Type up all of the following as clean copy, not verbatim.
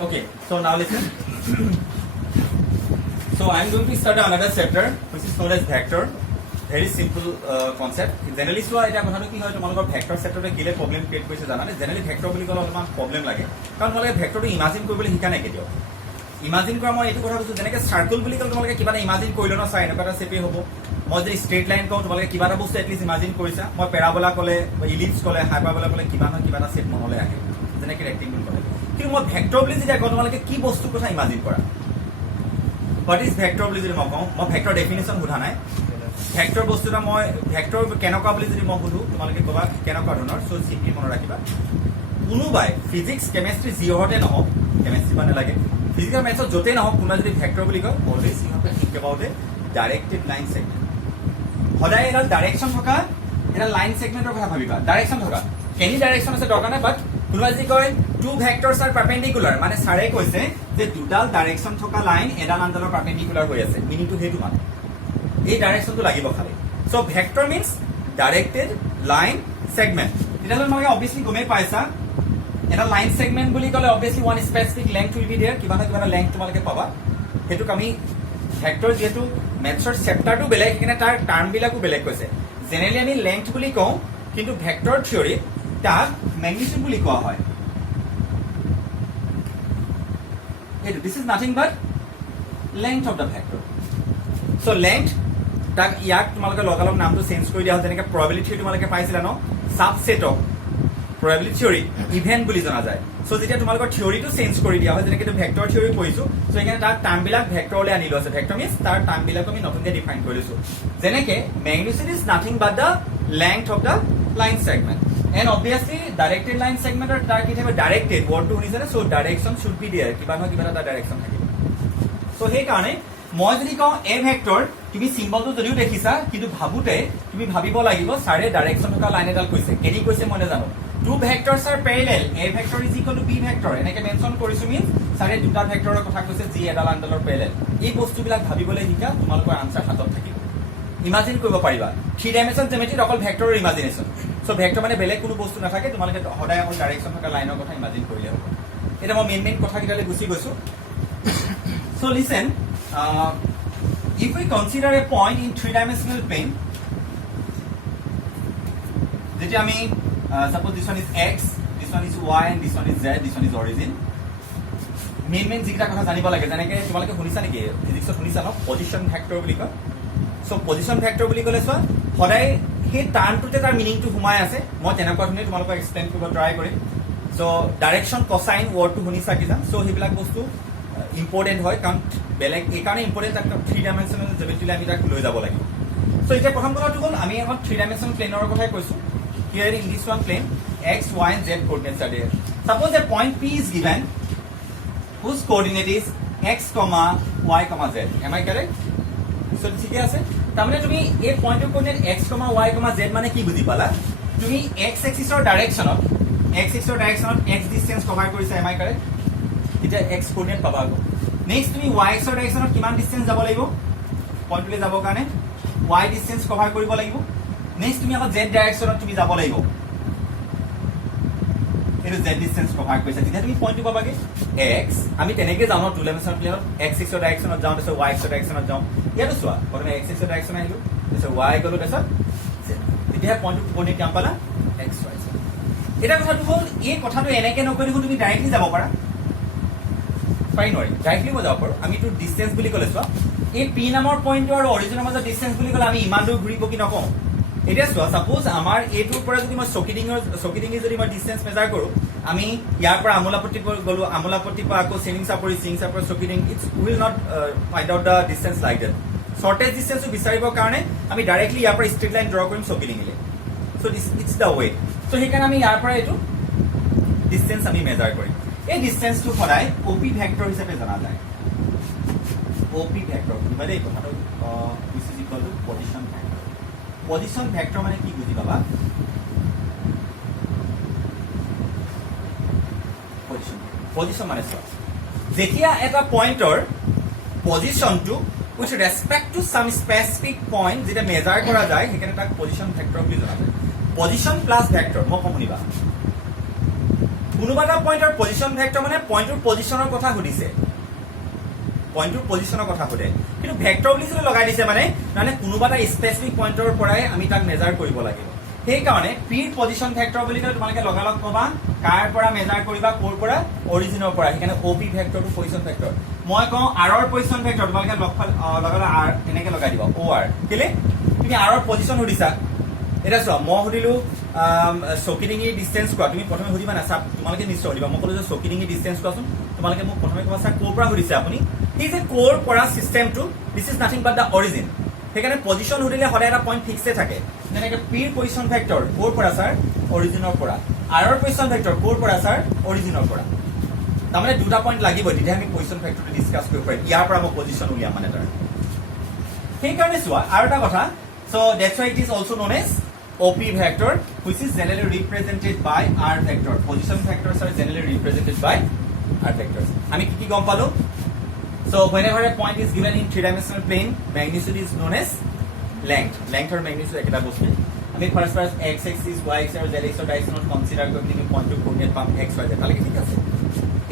Okay, so now listen. So I'm going to start another chapter which is known as vector. Very simple concept. Generally, so এটা কথাটো কি হয় তোমালোকৰ vector সেটতে কিলে problem create কৰিছে জানানে জেনাৰেলি ভেক্টৰ বুলি ক'লে অলপমান প্ৰবলেম লাগে কাৰণ তোমালোকে ভেক্টৰটো ইমাজিন কৰিবলৈ শিকা নাই কেতিয়াও ইমাজিন কৰা মই এইটো কথা কৈছো যেনেকৈ সাৰ্কেল বুলি ক'লে তোমালোকে কিবা এটা ইমাজিন কৰিলে ন চাই এনেকুৱা এটা শেপে হ'ব মই যদি ষ্ট্ৰেট লাইন কওঁ তোমালোকে কিবা এটা বস্তু এটলিষ্ট ইমাজিন কৰিছা মই পেৰাবোলা ক'লে বা ইলিপছ ক'লে হাইপাৰবোলা ক'লে কিবা নহয় কিবা এটা শেপ মনলৈ আহে যেনেকৈ ৰেক্টেংগুল ক'লে কিন্তু মই ভেক্টৰ বুলি যেতিয়া কওঁ তোমালোকে কি বস্তুৰ কথা ইমাজিন কৰা হোৱাট ইজ ভেক্টৰ বুলি যদি মই কওঁ মই ভেক্টৰ ডেফিনেশ্যন সোধা নাই ভেক্টৰ বস্তুটা মই ভেক্টৰ কেনেকুৱা বুলি যদি মই সুধো তোমালোকে ক'বা কেনেকুৱা ধৰণৰ চ' চিম্পলি মনত ৰাখিবা কোনোবাই ফিজিক্স কেমেষ্ট্ৰি যিহতে নহওক কেমেষ্ট্ৰি বা নালাগে ফিজিকেল মেথছত য'তেই নহওক কোনোবাই যদি ভেক্টৰ বুলি কয় অলৱেজ সিহঁতে think about A directed line segment সদায় এডাল ডাইৰেকশ্যন থকা এডাল লাইন ছেগমেণ্টৰ কথা ভাবিবা ডাইৰেকশ্যন থকা এনি ডাইৰেকশ্যন আছে দৰকাৰ নাই বাট কোনোবাই যদি কয় টু ভেক্টৰ্ছ আৰ পাৰপেণ্ডিকুলাৰ মানে ছাৰে কৈছে যে দুডাল ডাইৰেকশ্যন থকা লাইন এডাল আনডালৰ পাৰপেণ্ডিকুলাৰ হৈ আছে মিনিংটো সেইটো মানে এই ডাইৰেকশ্যনটো লাগিব খালি so' vector means directed line segment তেতিয়াহ'লে তোমালোকে অবভিয়াছলি গমেই পাইছা এটা লাইন ছেগমেণ্ট বুলি ক'লে obviously one specific length will be there কিবা নহয় কিবা এটা লেংথ তোমালোকে পাবা সেইটোক আমি ভেক্টৰ যিহেতু মেথছৰ চেপ্টাৰটো বেলেগ সেইকাৰণে তাৰ টাৰ্মবিলাকো বেলেগ কৈছে জেনেৰেলি আমি লেংথ বুলি কওঁ কিন্তু ভেক্টৰ থিয়ৰীত তাক মেগনিটিউড বুলি কোৱা হয় এইটো this is nothing but length of the vector so' length তাক ইয়াক তোমালোকে লগালগ নামটো চেঞ্জ কৰি দিয়া হয় যেনেকৈ প্ৰবেবিলিটি থিয়ৰী তোমালোকে পাইছিলা ন ছাবছেটক প্ৰবেবিলিটি থিয়ৰী ইভেন্ট বুলি জনা যায় চ' যেতিয়া তোমালোকৰ থিয়ৰীটো চেঞ্জ কৰি দিয়া হয় যেনেকৈ ভেক্টৰ থিয়ৰী পঢ়িছো চ' সেইকাৰণে তাৰ টাৰ্মবিলাক ভেক্টৰলৈ আনি লৈছে ভেক্টৰ মিনছ তাৰ টাৰ্মবিলাক আমি নতুনকৈ ডিফাইন কৰি লৈছো যেনেকৈ magnitude is nothing but the length of the line segment and obviously directed line ছেগমেণ্টৰ তাৰ কি থাকিব ডাইৰেক্টেড ৱৰ্ডটো শুনিছেনে চ' ডাইৰেকশ্যন শুড বি দিয়াৰ কিবা নহয় কিবা এটা ডাইৰেকশ্যন থাকিব চ' সেইকাৰণে মই যদি কওঁ এ ভেক্টৰ তুমি চিম্বলটো যদিও দেখিছা কিন্তু ভাবোতে তুমি ভাবিব লাগিব ছাৰে ডাইৰেকশ্যন থকা লাইন এডাল কৈছে কেনি কৈছে মই নাজানো two vectors are parallel a vector is equal to b vector এনেকৈ মেনশ্যন কৰিছো মিনছ ছাৰে দুটা ভেক্টৰৰ কথা কৈছে যি এডাল আনডালৰ পেৰেলেল এই বস্তুবিলাক ভাবিবলৈ শিকা তোমালোকৰ আনচাৰ হাতত থাকিব ইমাজিন কৰিব পাৰিবা 3 ডাইমেনশ্যন জেমেট্ৰিত অকল ভেক্টৰৰ ইমাজিনেশ্যন চ' ভেক্টৰ মানে বেলেগ কোনো বস্তু নাথাকে তোমালোকে সদায় অকল ডাইৰেকশ্যন থকা লাইনৰ কথা ইমাজিন কৰিলে হ'ব এতিয়া মই মেইন কথাকেইটালৈ গুচি গৈছো চ' listen if we consider a point in three-dimensional plane, যেতিয়া আমি suppose this one is x, this one is y, and this one is z, this one is origin. Main যিকেইটা কথা জানিব লাগে যেনেকৈ তোমালোকে শুনিছা নেকি ফিজিক্সত শুনিছা ন পজিশ্যন ভেক্টৰ বুলি কয় চ' পজিশ্যন ভেক্টৰ বুলি ক'লে চোৱা সদায় সেই টাৰ্মটোতে তাৰ মিনিংটো সোমাই আছে মই তেনেকুৱা ধৰণে তোমালোকক এক্সপ্লেইন কৰিব ট্ৰাই কৰিম চ' ডাইৰেকশ্যন কচাইন ৱৰ্ডটো শুনিছা কিজা চ' সেইবিলাক বস্তু ইম্পৰ্টেণ্ট হয় কাৰণ বেলেগ এইকাৰণে ইম্পৰ্টেণ্ট তাক 3 ডাইমেনশ্যনেল জেমেট্ৰিলৈ আমি তাক লৈ যাব লাগিব চ' এতিয়া প্ৰথম কথাটো হ'ল আমি এখন 3 ডাইমেনশ্যনেল প্লেনৰ কথাই কৈছোঁ here in this one plane x y and z coordinates are there suppose a point p is given whose coordinate is x, y, z am I correct so ঠিকে আছে তাৰমানে তুমি এই পইণ্টৰ কোঅৰ্ডিনেট x, y, z মানে কি বুজি পালা তুমি x এক্সিছৰ ডাইৰেকশ্যনত x ডিষ্টেঞ্চ কভাৰ কৰিছা am I correct এতিয়া x কোঅৰ্ডিনেট পাবা আকৌ নেক্সট তুমি y এক্সৰ ডাইৰেকশ্যনত কিমান ডিষ্টেঞ্চ যাব লাগিব পইণ্টলৈ যাবৰ কাৰণে y ডিষ্টেঞ্চ কভাৰ কৰিব লাগিব নেক্সট তুমি আকৌ z ডাইৰেকশ্যনত তুমি যাব লাগিব এইটো z ডিষ্টেঞ্চ কভাৰ কৰিছা তেতিয়া তুমি পইণ্টটো পাবাগে x আমি তেনেকৈ যাওঁ ন 2 ডাইমেনশ্যনেল প্লেনত x এক্সৰ ডাইৰেকশ্যনত যাওঁ তাৰপিছত y এক্সৰ ডাইৰেকশ্যনত যাওঁ ইয়াতো চোৱা প্ৰথমে x এক্সৰ ডাইৰেকশ্যন আহিলোঁ তাৰপিছত y গ'লোঁ তাৰপিছত z তেতিয়াহে পইণ্টটো কোঅৰ্ডিনেট কিমান পালা x y z এতিয়া কথাটো হ'ল এই কথাটো এনেকৈ নকৈ দেখোন তুমি ডাইৰেক্টলি যাব পাৰা পাৰি নোৱাৰি ডাইৰেক্টলি মই যাব পাৰোঁ আমি এইটো ডিষ্টেঞ্চ বুলি ক'লে চোৱা এই পি নামৰ পইণ্টটো আৰু অৰিজিনৰ মাজত ডিষ্টেঞ্চ বুলি ক'লে আমি ইমান দূৰ ঘূৰিব কি নকওঁ এতিয়া চোৱা ছাপ'জ আমাৰ এইটোৰ পৰা যদি মই চকিডিঙি যদি মই ডিষ্টেঞ্চ মেজাৰ কৰোঁ আমি ইয়াৰ পৰা আমোলাপট্টি গ'লোঁ আমোলাপট্টিৰ পৰা আকৌ চিলিং চাপৰি চকিডিং it's will not find out the distance like that shortest ডিষ্টেঞ্চটো বিচাৰিবৰ কাৰণে আমি ডাইৰেক্টলি ইয়াৰ পৰা ষ্ট্ৰেট লাইন ড্ৰ কৰিম চকিডিঙিলে চ' ইটছ দ্য ৱে চ' সেইকাৰণে আমি ইয়াৰ পৰা এইটো ডিষ্টেঞ্চ আমি মেজাৰ কৰিম এই ডিষ্টেঞ্চটো সদায় OP ভেক্টৰ হিচাপে জনা যায় OP ভেক্টৰ বুজিবা দেই কথাটো which is equal to position vector position vector মানে কি বুজি পাবা পজিশ্যন মানে চোৱা যেতিয়া এটা পইণ্টৰ পজিশ্যনটো উইথ ৰেচপেক্ট টু চাম স্পেচিফিক পইণ্ট যেতিয়া মেজাৰ কৰা যায় সেইকাৰণে তাক পজিশ্যন ভেক্টৰ বুলি জনা যায় পজিশ্যন প্লাছ ভেক্টৰ মই কম শুনিবা কোনোবা এটা পইণ্টৰ পজিশ্যন ভেক্টৰ মানে পইণ্টটোৰ পজিশ্যনৰ কথা সুধিছে, পইণ্টটোৰ পজিশ্যনৰ কথা সোধে। কিন্তু ভেক্টৰ বুলি যদি লগাই দিছে মানে কোনোবা এটা স্পেচিফিক পইণ্টৰ পৰাই আমি তাক মেজাৰ কৰিব লাগিব। সেইকাৰণে পিৰ পজিশ্যন ভেক্টৰ বুলি ক'লে তোমালোকে লগালগ ক'বা কাৰ পৰা মেজাৰ কৰিবা, ক'ৰ পৰা, অৰিজিনৰ পৰা। সেইকাৰণে অ' পি ভেক্টৰটো পজিশ্যন ভেক্টৰ। মই কওঁ আৰৰ পজিশ্যন ভেক্টৰ, তোমালোকে লগালে আৰ এনেকে লগাই দিবা, অ' আৰ। কেলে তুমি আৰৰ পজিশ্যন সুধিছা। এতিয়া চোৱা, মই সুধিলো চকিডিঙিৰ ডিষ্টেঞ্চ কোৱা, তুমি প্ৰথমে সুধিবা না চাৰ, তোমালোকে নিশ্চয় সুধিবা। মই ক'লো যে চকিডিঙিৰ ডিষ্টেঞ্চ কোৱাচোন, তোমালোকে মোক প্ৰথমে ক'বা চাৰ ক'ৰ পৰা সুধিছে আপুনি। সেই যে ক'ৰ পৰা চিষ্টেমটো, this is nothing but the origin. সেইকাৰণে পজিশ্যন সুধিলে সদায় এটা পইণ্ট ফিক্সে থাকে। যেনেকে পিৰ পজিশ্যন ভেক্টৰ ক'ৰ পৰা ছাৰ, অৰিজিনৰ পৰা। আৰৰ পজিশ্যন ভেক্টৰ ক'ৰ পৰা ছাৰ, অৰিজিনৰ পৰা। তাৰমানে দুটা পইণ্ট লাগিব, তেতিয়া আমি পজিশ্যন ভেক্টৰটো ডিছকাছ কৰিব পাৰিম। ইয়াৰ পৰা মই পজিশ্যন উলিয়াম মানে তাৰ। সেইকাৰণে চোৱা আৰু এটা কথা, so' that's why it is also' known as OP vector, which is generally represented by R vector. Position vectors are generally represented by R vectors. আমি কি গম পালো? So whenever a point is given in three-dimensional plane, magnitude is known as length. Length or magnitude একটা বস্তু। আমি first x axis, y axis আৰু z axis ডাইৰেকশনত consider কৰি আমি পইণ্টটো কোঅৰ্ডিনেট পাম x y z। তাহলে ঠিক আছে।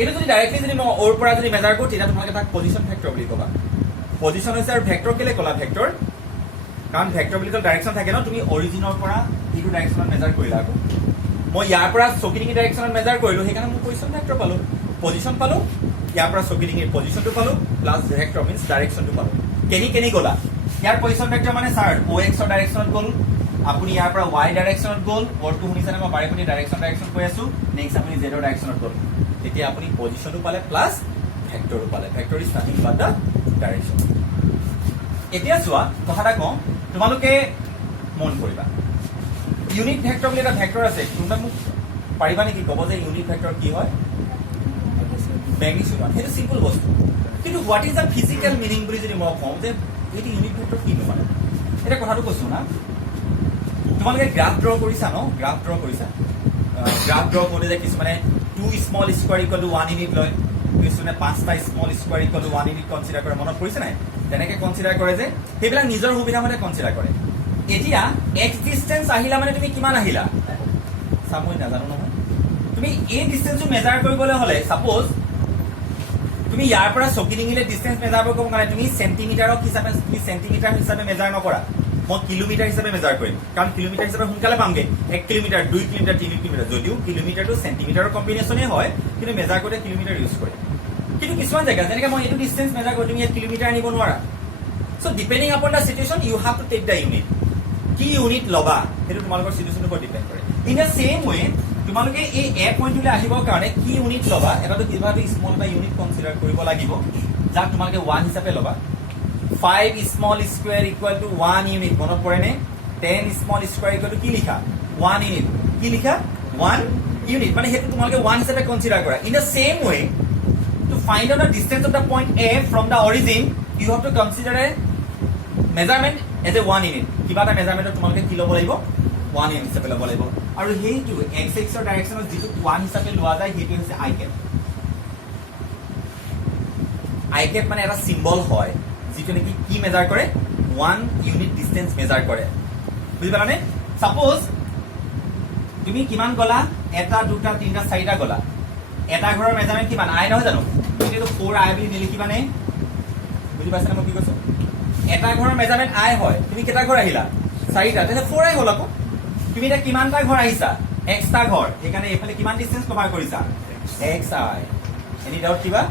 এটা যদি ডাইৰেক্টলি যদি মই ওৰ পৰা যদি মেজাৰ কৰো, তেতিয়া তোমালোকে তাক পজিশন ভেক্টৰ বুলি ক'বা। পজিশন হৈছে আৰু ভেক্টৰ কেলে ক'লা ভেক্টৰ, কাৰণ ভেক্টৰ বুলি ক'লে ডাইৰেকশ্যন থাকে ন, তুমি অৰিজিনৰ পৰা এইটো ডাইৰেকশ্যনত মেজাৰ কৰিলা। আকৌ মই ইয়াৰ পৰা চকিডিঙি ডাইৰেকশ্যনত মেজাৰ কৰিলো, সেইকাৰণে মই পজিশ্যন ভেক্টৰ পালো, পজিশ্যন পালো। ইয়াৰ পৰা চকিডিঙিৰ পজিশ্যনটো পালো, প্লাছ ভেক্টৰ মিনছ ডাইৰেকশ্যনটো পালো। কেনি গ'লা, ইয়াৰ পজিশ্যন ভেক্টৰ মানে ছাৰ অ' এক্সৰ ডাইৰেকশ্যনত গ'ল, আপুনি ইয়াৰ পৰা ৱাই ডাইৰেকশ্যনত গ'ল, ৱৰ্ডটো শুনিছেনে, মই বাৰে প্ৰতি ডাইৰেকশ্যন কৈ আছো। নেক্সট আপুনি জেডৰ ডাইৰেকশ্যনত গ'ল, তেতিয়া আপুনি পজিশ্যনটো পালে প্লাছ ভেক্টৰটো পালে। Vector is nothing but the direction. এতিয়া চোৱা কথা এটা কওঁ, তোমালোকে মন কৰিবা, ইউনিট ভেক্টৰ বুলি এটা ভেক্টৰ আছে। কোনোবাই মোক পাৰিবা নেকি ক'ব যে ইউনিট ভেক্টৰ কি হয়? মেগনিটিউড। সেইটো চিম্পল বস্তু, কিন্তু what is the physical meaning বুলি যদি মই কওঁ যে এইটো ইউনিট ভেক্টৰ কিনো মানে, এতিয়া কথাটো কৈছো না, তোমালোকে গ্ৰাফ ড্ৰ কৰিছা ন, গ্ৰাফ ড্ৰ কৰিছা। গ্ৰাফ ড্ৰ কৰোঁতে যে কিছুমানে 2 small square equal to 1 unit লয়, কিছুমানে 5টা small square equal to 1 unit consider কৰে। মনত পৰিছে নাই? তেনেকে কনচিডাৰ কৰে যে, সেইবিলাক নিজৰ সুবিধা মতে কনচিডাৰ কৰে। এতিয়া এক্স ডিষ্টেঞ্চ আহিলা মানে তুমি কিমান আহিলা চাব, মই নাজানো নহয়। তুমি এই ডিষ্টেঞ্চটো মেজাৰ কৰিবলৈ হ'লে ছাপ'জ তুমি ইয়াৰ পৰা চকিডিঙিলে ডিষ্টেঞ্চ মেজাৰ কৰিব কাৰণে তুমি চেণ্টিমিটাৰক হিচাপে, তুমি চেণ্টিমিটাৰ হিচাপে মেজাৰ নকৰা, মই কিলোমিটাৰ হিচাপে মেজাৰ কৰিম। কাৰণ কিলোমিটাৰ হিচাপে সোনকালে পামগে। 1 কিলোমিটাৰ, 2 কিলোমিটাৰ, 3 কিলোমিটাৰ। যদিও কিলোমিটাৰটো চেণ্টিমিটাৰৰ কম্বিনেশ্যনেই হয়, কিন্তু মেজাৰ কৰোঁতে কিলোমিটাৰ ইউজ কৰে। কিন্তু কিছুমান জেগা যেনেকে মই এইটো ডিষ্টেঞ্চ মেজাৰ কৰোঁ, তুমি ইয়াত কিলোমিটাৰ আনিব নোৱাৰা। So' depending upon the situation you have to take the unit. কি ইউনিট ল'বা সেইটো তোমালোকৰ চিটুৱেশ্যনৰ ওপৰত ডিপেণ্ড কৰে। ইন দ্য চেম ৱে তোমালোকে এই এ পইণ্টলৈ আহিবৰ কাৰণে কি ইউনিট ল'বা, এটাতো কিবা এটা স্মল এটা ইউনিট কনচিডাৰ কৰিব লাগিব, যাক তোমালোকে 1 হিচাপে ল'বা। 5 small square equal to 1 unit. মনত পৰেনে? 10 স্মল স্কুৱেৰ ইকুৱেল টু কি লিখা? 1 ইউনিট। কি লিখা? 1 ইউনিট। মানে সেইটো তোমালোকে 1 হিচাপে কনচিডাৰ কৰা। In the same way to find out the distance of the point A from the origin, you have to consider a measurement as a 1 unit. কিবা এটা মেজাৰমেণ্টত তোমালোকে কি ল'ব লাগিব? 1 ইউনিট হিচাপে ল'ব লাগিব। আৰু সেইটো এক্স এক্সৰ ডাইৰেকশ্যনত যিটো 1 হিচাপে লোৱা যায়, সেইটো হৈছে আই কেপ। আই কেপ মানে এটা চিম্বল হয়, যিটো নেকি কি মেজাৰ কৰে? 1 ইউনিট ডিষ্টেঞ্চ মেজাৰ কৰে। বুজি পালানে? ছাপ'জ তুমি কিমান গ'লা? 1, 2, 3, 4টা গ'লা। এটা ঘৰৰ মেজাৰমেণ্ট কিমান? আই নহয় জানো? এইটো 4i বুলি নিলিখিবানে? বুজি পাইছানে মই কি কৈছো? এটা ঘৰৰ মেজাৰমেণ্ট আই হয়। তুমি কেইটা ঘৰ আহিলা? 4টা। তেন্তে 4i হ'ল আকৌ। তুমি এতিয়া কিমানটা ঘৰ আহিছা? xটা ঘৰ। সেইকাৰণে এইফালে কিমান ডিষ্টেঞ্চ কভাৰ কৰিছা? xi। এনি ডাউট কিবা?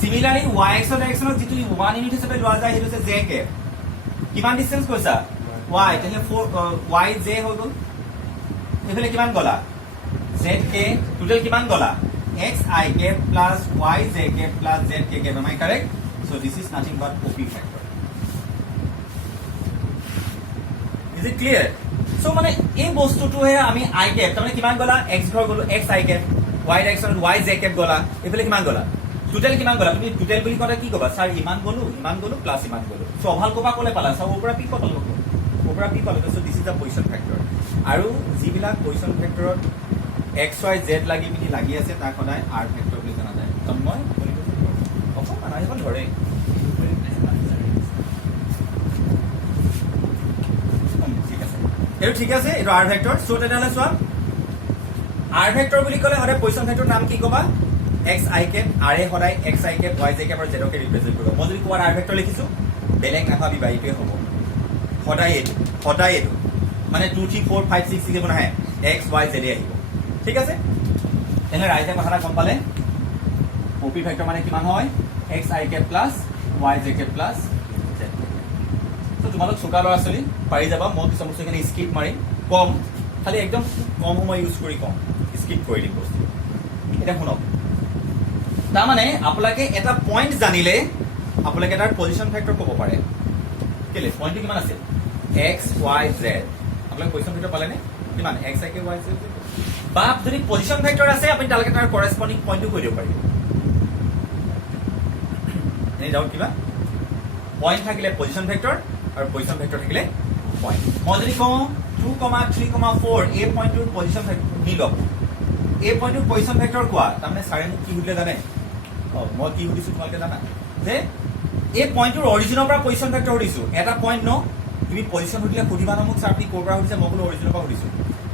সিমিলাৰলি y এক্সৰ ডাইৰেকশ্যনত যিটো 1 ইউনিট হিচাপে লোৱা যায়, সেইটো হৈছে j কেপ। কিমান ডিষ্টেঞ্চ কৈছা? y। তেন্তে 4 y j হৈ গ'ল। এইফালে কিমান গ'লা? z k। টোটেল কিমান গ'লা? xi cap plus yj cap plus zk cap. Am I correct? So this is nothing but OP factor. Is it clear? So মানে এই বস্তুটোহে আমি i cap, তাৰমানে কিমান গ'লা? x ঘৰ গ'লো, xi cap, y ডাইৰেকশ্যনত yj cap গ'লা, এইফালে কিমান গ'লা? টোটেল কিমান গ'লা? তুমি টোটেল বুলি কওঁতে কি ক'বা? ছাৰ ইমান গ'লো প্লাছ ইমান গ'লো। চ' অভাল ক'বা ক'লে পালা? চাব ওপৰা পি ক'ত পালো? ওপৰা পি পালো। So' this is the position vector. আৰু যিবিলাক পজিশ্যন ফেক্টৰত এক্স ৱাই জেড লাগি পিনি লাগি আছে, তাক সদায় আৰ ভেক্টৰ বুলি জনা যায়। তন্ময় অকণমান আহিব ধৰে। ঠিক আছে, এইটো ঠিক আছে, এইটো আৰ ভেক্টৰ। চ' তেতিয়াহ'লে চোৱা R ভেক্টৰ বুলি ক'লে সদায় পজিশন ভেক্টৰ নাম কি ক'বা x i cap r এ সদায় x i cap y j cap আৰু z কে ৰিপ্ৰেজেন্ট কৰিব মই যদি কোৱাৰ R ভেক্টৰ লিখিছো বেলেগ নাভাবিবা এইটোৱে হ'ব সদায় এইটো মানে 2 3 4 5 6 6 নাহে x y z আহিব ঠিক আছে এনে ৰাইজে কথাটা গম পালে OP ভেক্টৰ মানে কিমান হয় x i cap plus y j cap plus z তো তোমালোক চোকা ল'ৰা ছোৱালী পাৰি যাবা মই কিছু বস্তু এখানে স্কিপ মাৰিম কম খালি একদম কম সময় ইউজ কৰি কম স্কিপ কৰি দিম বস্তু এটা শুনক তাৰ মানে আপোনালোকে এটা পইণ্ট জানিলে আপোনালোকে তাৰ পজিশন ফেক্টৰ ক'ব পাৰে কেলে পইণ্টটো কিমান আছে x y z আপোনালোকে পজিশন ফেক্টৰ পালেনে কিমান x i k y z বা যদি পজিশন ফেক্টৰ আছে আপুনি তালৈকে তাৰ কৰেসপন্ডিং পইণ্টটো কৈ দিব পাৰিব এনে ডাউট কিবা পইণ্ট থাকিলে পজিশন ফেক্টৰ আৰু পজিশন ফেক্টৰ থাকিলে পইণ্ট মই যদি কওঁ 2,3,4 এই পইণ্টটোৰ পজিশন ফেক্টৰ মিলক এই পইণ্টটোৰ পজিশন ফেক্টৰ কোৱা তাৰমানে চাৰে মোক কি সুধিলে জানে মই কি সুধিছো তোমালোকে জানা যে এই পইণ্টটোৰ অৰিজিনৰ পৰা পজিশন ফেক্টৰ সুধিছো এটা পইণ্ট ন তুমি পজিশন সুধিলে সুধিবা ন মোক আপুনি ক'ৰ পৰা সুধিছে মই ক'লো অৰিজিনৰ পৰা সুধিছো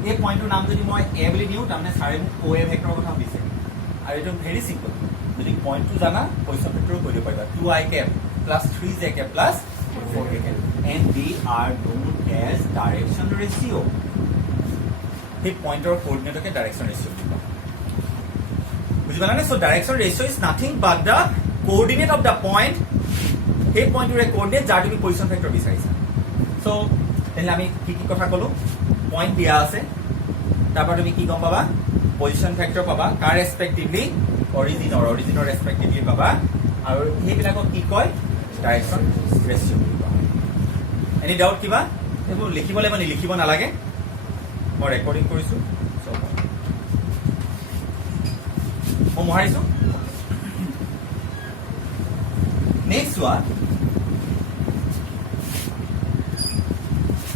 এই পইণ্টটোৰ নাম যদি মই এ বুলি দিওঁ তাৰমানে চাৰে মোক অ এ ভেক্টৰৰ কথা সুধিছে আৰু এইটো ভেৰি চিম্পল যদি পইণ্টটো জানা পজিশন ফেক্টৰো কৈ দিব পাৰিবা 2i cap plus 3j cap plus 4j cap and they are known as direction ratio the pointer coordinate ke direction ratio বুঝি পালানে so direction ratio is nothing but the coordinate of the point এই পইণ্টৰ coordinate যাৰ তুমি position factor বিচাৰিছা so তেনে আমি কি কি কথা কলো পইণ্ট দিয়া আছে তাৰপৰা তুমি কি গম পাবা পজিশন ফেক্টৰ পাবা কাৰ ৰেসপেক্টিভলি অৰিজিনৰ ৰেসপেক্টিভলি পাবা আৰু এইবিলাকক কি কয় ডাইৰেকশন ৰেশিও বুলি কোৱা হয় এনি ডাউট কিবা এইবোৰ লিখিবলৈ মানে লিখিব নালাগে মই ৰেকৰ্ডিং কৰিছো মই মহাৰিছো next one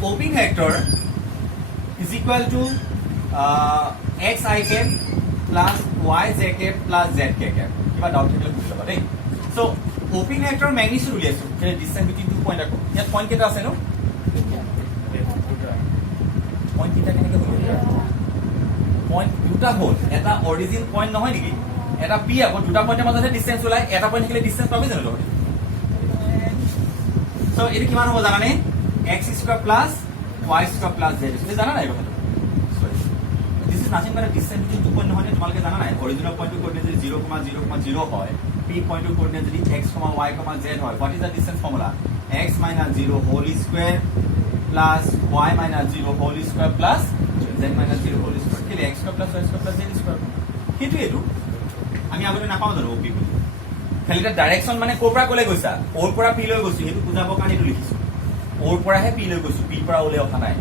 OP vector is equal to x i cap plus y j cap plus z k cap কিবা ডাউট থাকিলে বুজি লবা দেই সো OP vector magnitude উলিয়াইছো যে ডিসটেন্স বিটুইন টু পয়েন্ট আকো ইয়াত পয়েন্ট কেটা আছে নো পয়েন্ট কেটা কেনেকৈ হ'ল পয়েন্ট দুটা হ'ল এটা অৰিজিন পয়েন্ট নহয় নেকি এটা পি আকো দুটা পয়েন্টেৰ মাজতে ডিসটেন্স ওলাই এটা পয়েন্ট থাকিলে ডিসটেন্স পাবি জানো লগত সো এটো কিমান হ'ব জানানে x square plus y square plus z এটা জানা নাই কথাটো sorry this is nothing but distance between two point নহয় তোমালোকে জানা নাই অৰিজিনাল পয়েন্টৰ কোঅৰ্ডিনেট যদি 0,0,0 হয় p পয়েন্টৰ কোঅৰ্ডিনেট যদি x, y, z হয় what is the distance formula x minus 0 whole square plus y minus 0 whole square plus z minus 0 whole square কেলে x square plus y square plus z square কিটো এটো আমি আগতে নাপাও জানো OP বুলি খালি এটা ডাইৰেকশন মানে কোৰ পৰা কলে গৈছা ওৰ পৰা p লৈ গৈছো হেতু বুজাব কাৰণে এটো লিখিছো ওৰ পৰাহে পি লৈ গৈছো পি পৰা ওলে অহা নাই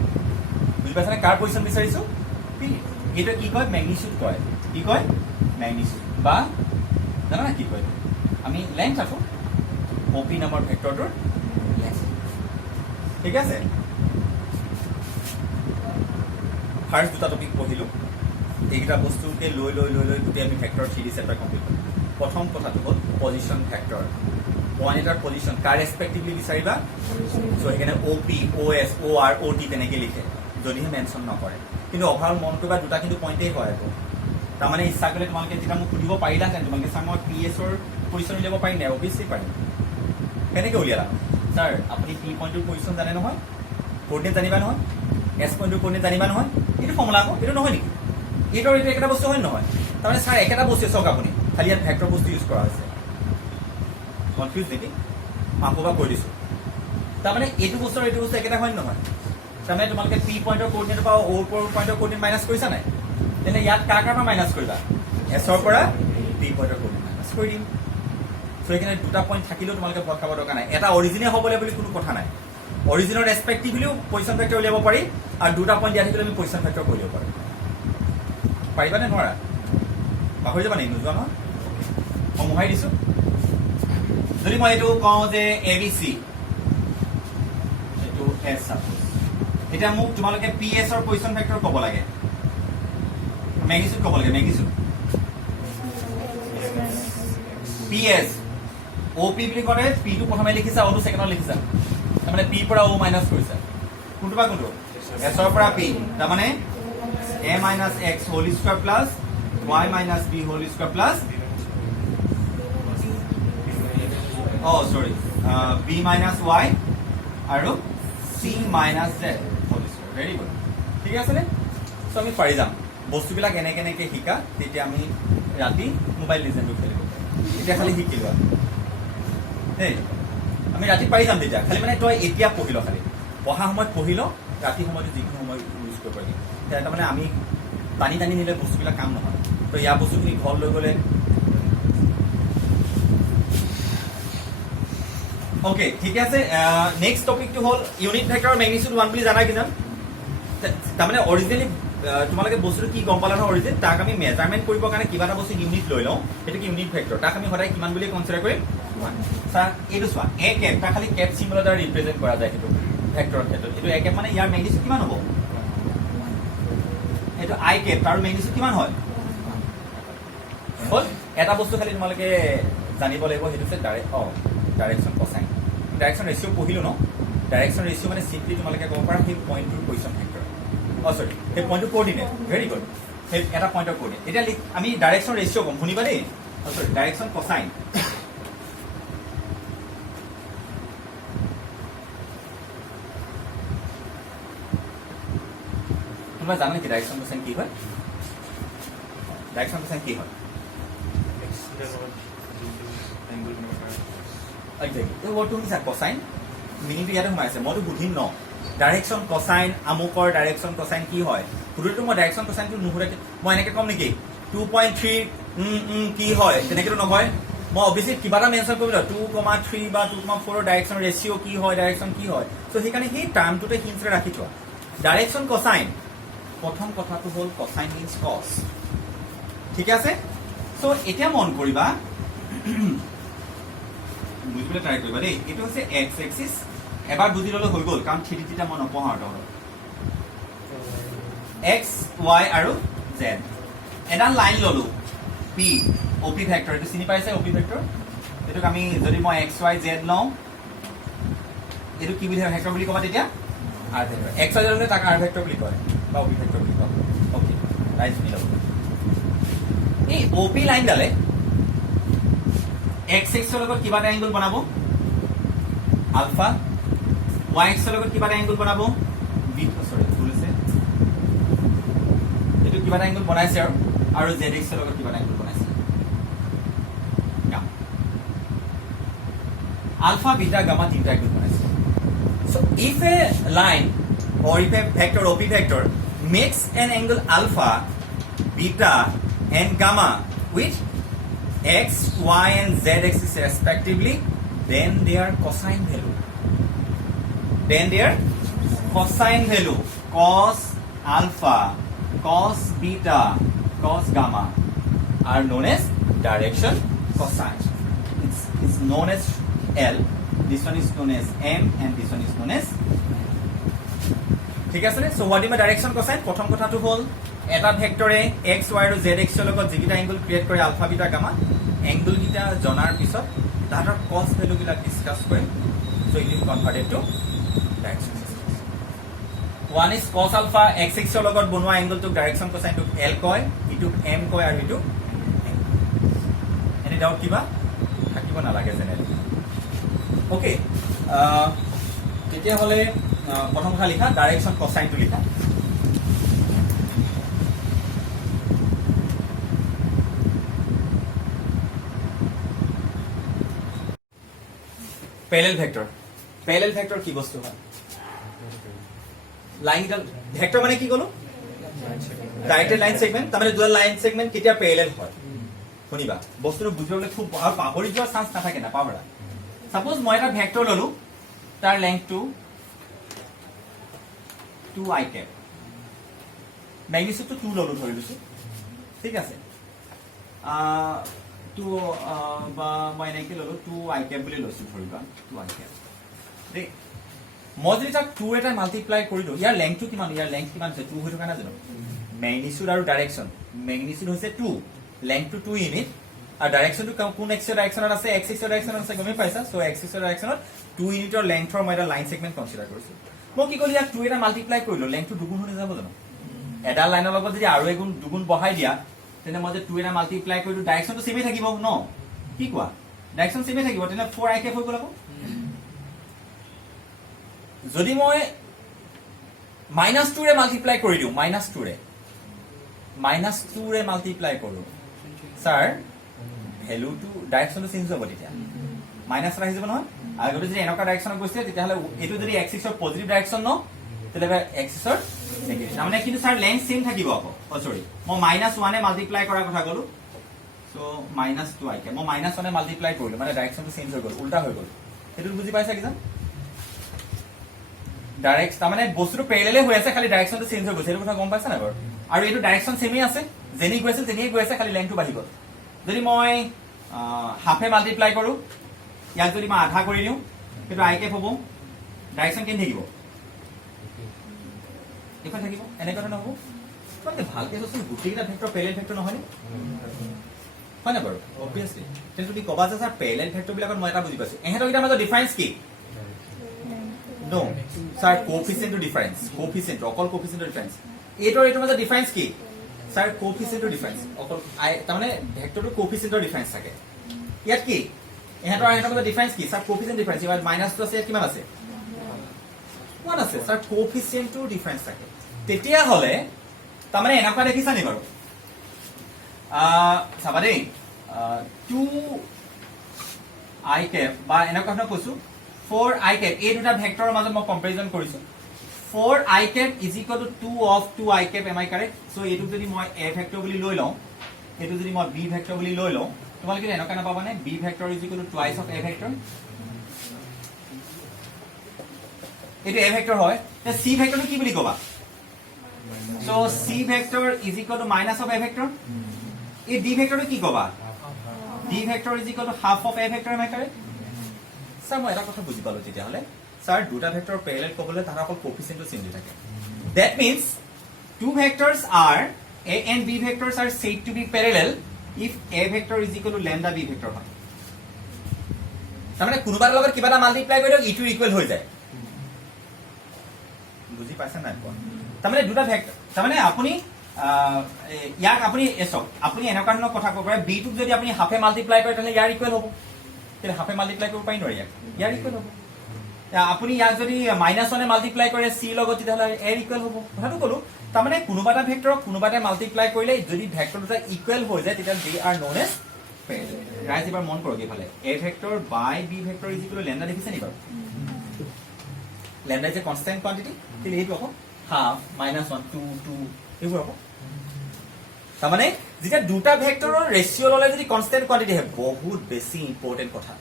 বুজি পাইছানে কাৰ পজিশন বিচাৰিছো পি এটা কি কয় ম্যাগনিটিউড কয় কি কয় ম্যাগনিটিউড বা জানা না কি কয় আমি লেংথ আকো OP নামৰ ভেক্টৰটোৰ লেংথ ঠিক আছে ফাৰ্স্ট দুটা টপিক পঢ়িলো এইটা বস্তুকে লৈ গুটি আমি ভেক্টৰ সিৰিজ এটা কমপ্লিট প্ৰথম কথাটো হ'ল পজিশন ভেক্টৰ পয়েন্টাৰ পজিশন কাৰ ৰেসপেক্টিভলি বিচাৰিবা সো এখানে OP OS OR OT তেনেকে লিখে যদিহে মেনশন নকৰে কিন্তু ওভাৰঅল মনটো বা দুটা কিন্তু পয়েন্টেই হয় আকৌ তাৰ মানে ইচ্ছা কৰিলে তোমালোকে যেটা মোক সুধিব পাৰিলা তেন তোমালোকে চাই মই PS ৰ পজিশন উলিয়াব পাৰিম নে অবভিয়াসলি পাৰিম কেনেকৈ উলিয়ালা স্যাৰ আপুনি P পয়েন্টৰ পজিশন জানে নহয় কোঅৰ্ডিনেট জানিবা নহয় S পয়েন্টৰ কোঅৰ্ডিনেট জানিবা নহয় এইটো ফৰ্মুলা আকৌ এইটো নহয় নেকি এইটোৰ এইটো একটা বস্তু হয় নহয় তাৰমানে স্যাৰ একেটা বস্তু চাওক আপুনি খালি ইয়াত ভেক্টৰ বস্তু ইউজ কৰা হৈছে কনফিউজ নেকি মাকবা কৈ দিছো তাৰমানে এইটো বস্তু একেটা হয় নহয় তাৰমানে তোমালোকে P পয়েন্টৰ কোঅৰ্ডিনেট পাও O পয়েন্টৰ কোঅৰ্ডিনেট মাইনাস কৰিছা নাই তেনে ইয়াত কাৰ পৰা মাইনাস কৰিবা S ৰ পৰা P পয়েন্টৰ কোঅৰ্ডিনেট মাইনাস কৰি দিম সো এখানে দুটা পয়েন্ট থাকিলেও তোমালোকে ভয় খাব দৰকাৰ নাই এটা অৰিজিনে হ'বলে বুলি কোনো কথা নাই অৰিজিনৰ ৰেসপেক্টিভলিও পজিশন ভেক্টৰ উলিয়াব পাৰি আৰু দুটা পয়েন্ট দিয়া থাকিলে আমি পজিশন ভেক্টৰ কৈ দিব পাৰো পাৰিবা নে নোৱাৰা পাহৰি যাবা নে নোযোৱা নহয় মই মহাই দিছো যদি মই এইটো কওঁ যে ABC এইটো S সাপোজ এটা মোক তোমালোকে PS ৰ পজিশন ভেক্টৰ ক'ব লাগে ম্যাগনিটিউড ক'ব লাগে ম্যাগনিটিউড PS OP বুলি ক'লে P টো প্ৰথমে লিখিছা O টো সেকেন্ডত লিখিছা তাৰ মানে P পৰা O মাইনাস কৰিছা কোনটো বা কোনটো S ৰ পৰা P তাৰ মানে a minus x whole square plus y minus b whole square plus b minus y আৰু c minus z whole square. Very good. ঠিক আছে নে? সো আমি পাৰি যাম বস্তুবিলাক এনেকে এনেকে শিকা তেতিয়া আমি ৰাতি মোবাইল লিজেণ্ডটো খেলিব এতিয়া খালি শিকিলো দেই আমি ৰাতি পাৰি যাম তেতিয়া খালি মানে তই এতিয়া পঢ়িল খালি পঢ়া সময়ত পঢ়িল ৰাতি সময়ত যিকোনো সময় ইউজ কৰিব পাৰিবি তেতিয়া মানে আমি টানি টানি নিলে বস্তুবিলাক কাম নহয় তো ইয়াৰ বস্তুখিনি ঘৰ লৈ গ'লে ওকে ঠিক আছে নেক্সট টপিকটো হ'ল ইউনিট ভেক্টৰ মেগনিটিউড 1 বুলি জানা কিজান তাৰমানে অৰিজিনেলি তোমালোকে বস্তুটো কি গম পালা ন অৰিজিন তাক আমি মেজাৰমেণ্ট কৰিবৰ কাৰণে কিবা এটা বস্তু ইউনিট লৈ লওঁ সেইটো কি ইউনিট ভেক্টৰ তাক আমি সদায় কিমান বুলি কনচিডাৰ কৰিম 1 চা এইটো চোৱা এ কেপ তাক খালি কেপ চিম্বলৰ দ্বাৰা ৰিপ্ৰেজেণ্ট কৰা যায় সেইটো ভেক্টৰৰ ক্ষেত্ৰত এইটো এ কেপ মানে ইয়াৰ মেগনিটিউড কিমান হ'ব এইটো আই কেপ তাৰ মেগনিটিউড কিমান হয় হ'ল এটা বস্তু খালি তোমালোকে জানিব লাগিব সেইটো হৈছে ডাইৰেকশ্যন কোসাইন ডাইৰেকশ্যন ৰেচিঅ' পঢ়িলো ন ডাইৰেকশ্যন ৰেচিঅ' মানে চিম্পলি তোমালোকে ক'ব পাৰা সেই পইণ্টটোৰ পজিশ্যন ভেক্টৰ সৰি সেই পইণ্টটো কোঅৰ্ডিনেট ভেৰি গুড সেই এটা পইণ্টৰ কোঅৰ্ডিনেট এতিয়া আমি ডাইৰেকশ্যন ৰেচিঅ' ক'ম শুনিবা দেই সৰি ডাইৰেকশ্যন কোসাইন তোমরা জানো কি ডাইরেকশন কোসাইন কি হয় ডাইরেকশন কোসাইন কি হয় এই ওয়ার্ডটো শুনিছা কোসাইন মিনিংটো ইয়াতে সোমাইছে মইতো বুধিম ন ডাইৰেকশ্যন কোসাইন আমুকৰ ডাইৰেকশ্যন কোসাইন কি হয় সুধোতো মই ডাইৰেকশ্যন কোসাইনটো নুসুধাকে মই এনেকে ক'ম নেকি 2.3 কি হয় তেনেকেতো নহয় মই অবভিয়াসলি কিবা এটা মেনশ্যন কৰিব লাগিব 2,3 বা 2,4 ডাইৰেকশ্যন ৰেচিঅ' কি হয় ডাইৰেকশ্যন কি হয় চ' সেইকাৰণে সেই টাৰ্মটোতে হিন্টছ ৰাখি থোৱা ডাইৰেকশ্যন কোসাইন প্ৰথম কথাটো হ'ল কোসাইন মিন্স কস ঠিক আছে চ' এতিয়া মন কৰিবা বুজিবলৈ ট্ৰাই কৰিবা দেই এইটো হৈছে এক্স এক্সিছ এবাৰ বুজি ল'লে হৈ গ'ল কাৰণ থ্ৰী ডিটা মই নপঢ়াওঁ তহঁতক এক্স ৱাই আৰু জেড এডাল লাইন ল'লো পি অ' পি ভেক্টৰ এইটো চিনি পাইছে অ' পি ভেক্টৰ এইটোক আমি যদি মই এক্স ৱাই জেড লওঁ এইটো কি বুলি ভেক্টৰ বুলি ক'বা তেতিয়া R vector x y Z হ'লে তাক আৰ ভেক্টৰ বুলি কয় বা অ' পি ভেক্টৰ বুলি কয় অ'কে ৰাইট শুনি ল'ব এই অ' পি লাইনডালে এক্স এক্সৰ লগত কিবা এটা এংগল বনাব আলফা ওয়াই এক্সৰ লগত কিবা এটা এংগল বনাব সৰি ভুল হৈছে এইটো কিবা এটা এংগল বনাইছে আৰু জেড এক্সৰ লগত কিবা এটা এংগল বনাইছে আলফা বিটা গামা তিনিটা এংগল বনাইছে so if A line or if a vector OP vector makes an angle alpha beta and gamma with x, y and z axis respectively, then their cosine value. Cos alpha, cos beta, cos gamma are known as direction cosine. It's known as L. This one is known as M and this one is known as ঠিক আছে so what is my direction cosine প্ৰথম কথাটো হ'ল এটা ভেক্টৰে x Y আৰু Z এক্সৰ লগত যিকেইটা এংগল ক্ৰিয়েট কৰে আলফা বিটা গামা এংগলকেইটা জনাৰ পিছত তাহাঁতৰ কছ ভেলুবিলাক ডিছকাছ কৰিম so' it is converted to direction one is cos alpha x এক্সৰ লগত বনোৱা এংগলটোক ডাইৰেকশ্যন কোসাইনটোক এল কয় ইটোক এম কয় আৰু ইটোক এনে ডাউট কিবা থাকিব নালাগে জেনেৰেলি অ'কে তেতিয়াহ'লে প্ৰথম কথা লিখা ডাইৰেকশ্যন কোসাইনটো লিখা প্যাৰেলাল ভেক্টৰ কি বস্তু হয় লাইন ভেক্টৰ মানে কি ক'লো ডাইৰেক্টেড লাইন সেগমেন্ট তাৰমানে দুটা লাইন সেগমেন্ট কেতিয়া প্যাৰেলাল হয় শুনিবা বস্তুটো বুজিবলৈ খুব আৰু পাহৰি যোৱাৰ চান্স নাথাকে না পাবৰা সাপোজ মই এটা ভেক্টৰ ললো তাৰ লেংথটো 2i cap ম্যাগনিটিউডটো 2 ললো ধৰি লৈছো ঠিক আছে টু বা মই এনেকৈ ললো 2i cap বুলি লৈছো ধৰিবা 2i cap দেই মই যদি তাক 2 এটা মাল্টিপ্লাই কৰি দিওঁ ইয়াৰ লেংথটো কিমান ইয়াৰ লেংথ কিমান আছে 2 হৈ থকা না জানো ম্যাগনিটিউড আৰু ডাইৰেকশ্যন ম্যাগনিটিউড হৈছে 2 লেংথটো 2 ইউনিট আৰু ডাইৰেকশ্যনটো কোন এক্সৰ ডাইৰেকশ্যনত আছে x এক্সৰ ডাইৰেকশ্যনত আছে গমে পাইছা সো x এক্সৰ ডাইৰেকশ্যনত 2 ইউনিটৰ লেংথৰ মই এটা লাইন সেগমেন্ট কনসিডাৰ কৰিছো মই কি কৰিলো ইয়াক 2 এটা মাল্টিপ্লাই কৰিলো লেংথটো দুগুণ হৈ যাব জানো এডাল লাইনৰ লগত যদি আৰু এগুণ দুগুণ বহাই দিয়া তেনে মই যে 2 এৰে মাল্টিপ্লাই কৰিলো ডাইৰেকশ্যনটো সেমে থাকিব ন কি কোৱা ডাইৰেকশ্যন সেমে থাকিব তেনে 4 IK হৈ গ'ল আকৌ যদি মই -2 ৰে মাল্টিপ্লাই কৰি দিওঁ -2 ৰে -2 ৰে মাল্টিপ্লাই কৰো স্যাৰ ভ্যালুটো ডাইৰেকশ্যনটো চেঞ্জ হ'ব তেতিয়া মাইনাস আহি যাব নহয় আগতে যদি এনেকুৱা ডাইৰেকশ্যনত গৈছে তেতিয়াহ'লে এইটো যদি এক্সিছৰ পজিটিভ ডাইৰেকশ্যন ন তেতিয়াহ'লে এক্সিছৰ নেগেটিভ মানে কিন্তু স্যাৰ লেন্থ সেম থাকিব আকৌ সৰি মই -1 এ মাল্টিপ্লাই কৰাৰ কথা ক'লো সো -2 IK মই -1 এ মাল্টিপ্লাই কৰিলো মানে ডাইৰেকশ্যনটো চেঞ্জ হৈ গ'ল উল্টা হৈ গ'ল সেইটো বুজি পাইছা কিজান ডাইৰেক্ট তাৰমানে বস্তুটো প্যাৰেলেলে হৈ আছে খালি ডাইৰেকশ্যনটো চেঞ্জ হৈ গৈছে এইটো কথা গম পাইছা না বাৰু আৰু এইটো ডাইৰেকশ্যন সেমে আছে যেনি গৈছে তেনিয়ে গৈ আছে খালি লেন্থটো বাঢ়ি গ'ল যদি মই হাফে মাল্টিপ্লাই কৰো ইয়াক যদি মই আধা কৰি দিওঁ সেইটো IK হ'ব ডাইৰেকশ্যন কেন থাকিব এখন থাকিব এনেকৈ কথা নহ'ব তোমালোকে ভালকে চোৱাচোন গোটেইকেইটা ভেক্টৰ প্যাৰেলেল ভেক্টৰ নহয় হয় না বাৰু অবভিয়াছলি তেন্তে তুমি ক'বা যে স্যাৰ প্যাৰেলেল ভেক্টৰ বিলাকত মই এটা বুজি পাইছো এহেঁতৰ কেইটাৰ মাজত ডিফাৰেন্স কি নো স্যাৰ কোএফিচিয়েন্টৰ ডিফাৰেন্স কোএফিচিয়েন্ট অকল কোএফিচিয়েন্টৰ ডিফাৰেন্স এইটোৰ মাজত ডিফাৰেন্স কি স্যাৰ কোএফিচিয়েন্টৰ ডিফাৰেন্স অকল তাৰমানে ভেক্টৰটো কোএফিচিয়েন্টৰ ডিফাৰেন্স থাকে ইয়াত কি এহেঁতৰ মাজত ডিফাৰেন্স কি স্যাৰ কোএফিচিয়েন্ট ডিফাৰেন্স ইয়াত -2 আছে ইয়াত কিমান আছে 1 আছে স্যাৰ কোএফিচিয়েন্টৰ ডিফাৰেন্স থাকে তেতিয়া হলে তাৰমানে এনেকুৱা দেখিছা নি বাৰু চাবা দেই 2 IK বা এনেকুৱা ধৰণৰ কৈছো 4 IK এই দুটা ভেক্টৰৰ মাজত মই কম্পাৰিজন কৰিছো 4 IK is equal to 2 of 2 IK am I correct so এইটো যদি মই a ভেক্টৰ বুলি লৈ লওঁ এইটো যদি মই b ভেক্টৰ বুলি লৈ লওঁ তোমালোকে এনেকুৱা নাপাবানে b vector is equal to twice of a vector এইটো a ভেক্টৰ হয় তে c ভেক্টৰটো কি বুলি ক'বা so c vector is equal to minus of a vector এই d ভেক্টৰটো কি ক'বা d vector is equal to half of a vector am I correct sir মই এটা কথা বুজি পালো তেতিয়াহ'লে স্যাৰ দুটা ভেক্টৰ প্যাৰেলেল ক'বলৈ তাৰ অকল কোএফিচিয়েন্টটো চেঞ্জ হৈ থাকে that means two vectors are a and b vectors are said to be parallel if a vector is equal to lambda b vector হয় তাৰমানে কোনোবাৰ লগত কিবা এটা মাল্টিপ্লাই কৰিলে ইটো ইকুৱেল হৈ যায় বুজি পাইছা নাই কোৱা তাৰমানে দুটা ভেক্টৰ তাৰমানে আপুনি ইয়াক আপুনি এসক আপুনি এনেকুৱা ধৰণৰ কথা ক'ব পাৰে b টোক যদি আপুনি হাফে মাল্টিপ্লাই কৰে তেনে ইয়াৰ ইকুৱেল হ'ব তেনে হাফে মাল্টিপ্লাই কৰিব পাৰি নোৱাৰি ইয়াৰ ইকুৱেল হ'ব আপুনি ইয়াক যদি -1 এ মাল্টিপ্লাই কৰে c লগত তেতিয়াহ'লে a ইকুৱেল হ'ব কথাটো ক'লো তাৰমানে কোনোবা এটা ভেক্টৰক কোনোবা এটা মাল্টিপ্লাই কৰিলে যদি ভেক্টৰ দুটা ইকুৱেল হৈ যায় তেতিয়া they are known as parallel ৰাইজ এবাৰ মন কৰক এইফালে a vector by b vector is equal to lambda দেখিছে নি বাৰু lambda is a constant quantity কিন্তু এইটো আকৌ হাফ -1 2 2 এইবোৰ আকৌ তাৰমানে যেতিয়া দুটা ভেক্টৰৰ ৰেশিও ললে যদি কনষ্টেন্ট কোৱান্টিটি হয় বহুত বেছি ইম্পৰ্টেন্ট কথা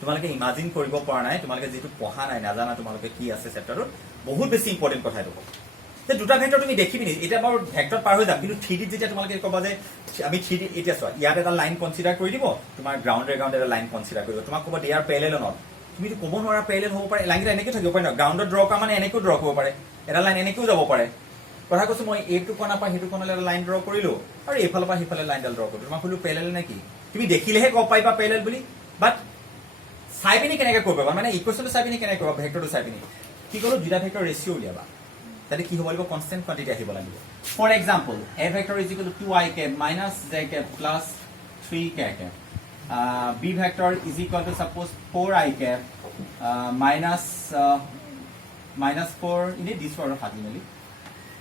তোমালোকে ইমাজিন কৰিব পৰা নাই তোমালোকে যেটো পঢ়া নাই নাজানা তোমালোকে কি আছে চেপ্টাৰত বহুত বেছি ইম্পৰ্টেন্ট কথা এইটো তে দুটা ভেক্টৰ তুমি দেখিবি নি এটা বাৰু ভেক্টৰ পাৰ হৈ যাম কিন্তু 3D যেতিয়া তোমালোকে ক'বা যে আমি 3D এতিয়া চোৱা ইয়াত এটা লাইন কনসিডাৰ কৰি দিব তোমাৰ গ্ৰাউণ্ডে এটা লাইন কনসিডাৰ কৰিব তোমাক ক'ব দে আৰ প্যাৰেলেল অৰ নট তুমি তো ক'ব নোৱাৰা প্যাৰেলেল হ'ব পাৰে লাইনটা এনেকৈ থাকিব পাৰে ন গ্ৰাউণ্ডত ড্ৰ কৰা মানে এনেকৈ ড্ৰ কৰিব পাৰে এটা লাইন এনেকৈও যাব পাৰে কথা কৈছো মই এইটো কোণা পৰা হেতু কোণলৈ এটা লাইন ড্ৰ কৰিলো আৰু এইফালৰ পৰা সিফালে লাইনডাল ড্ৰ কৰিলো তোমাক ক'লো প্যাৰেলেল নে কি তুমি দেখিলেহে ক'ব পাৰিবা প্যাৰেলেল বুলি বাট চাই পিনি কেনেকৈ কৰিবা মানে ইকুৱেশ্যনটো চাই পিনি কেনেকৈ কৰিবা ভেক্টৰটো চাই পিনি কি ক'লো দুটা ভেক্টৰ ৰেশিও উলিয়াবা তাতে কি হ'ব লাগিব কনষ্টেন্ট কোৱান্টিটি আহিব লাগিব for example a vector is equal to 2 IK minus j plus 3 k b vector is equal to suppose 4 IK minus 4 ইনে দিছ আৰু ফাজিমেলি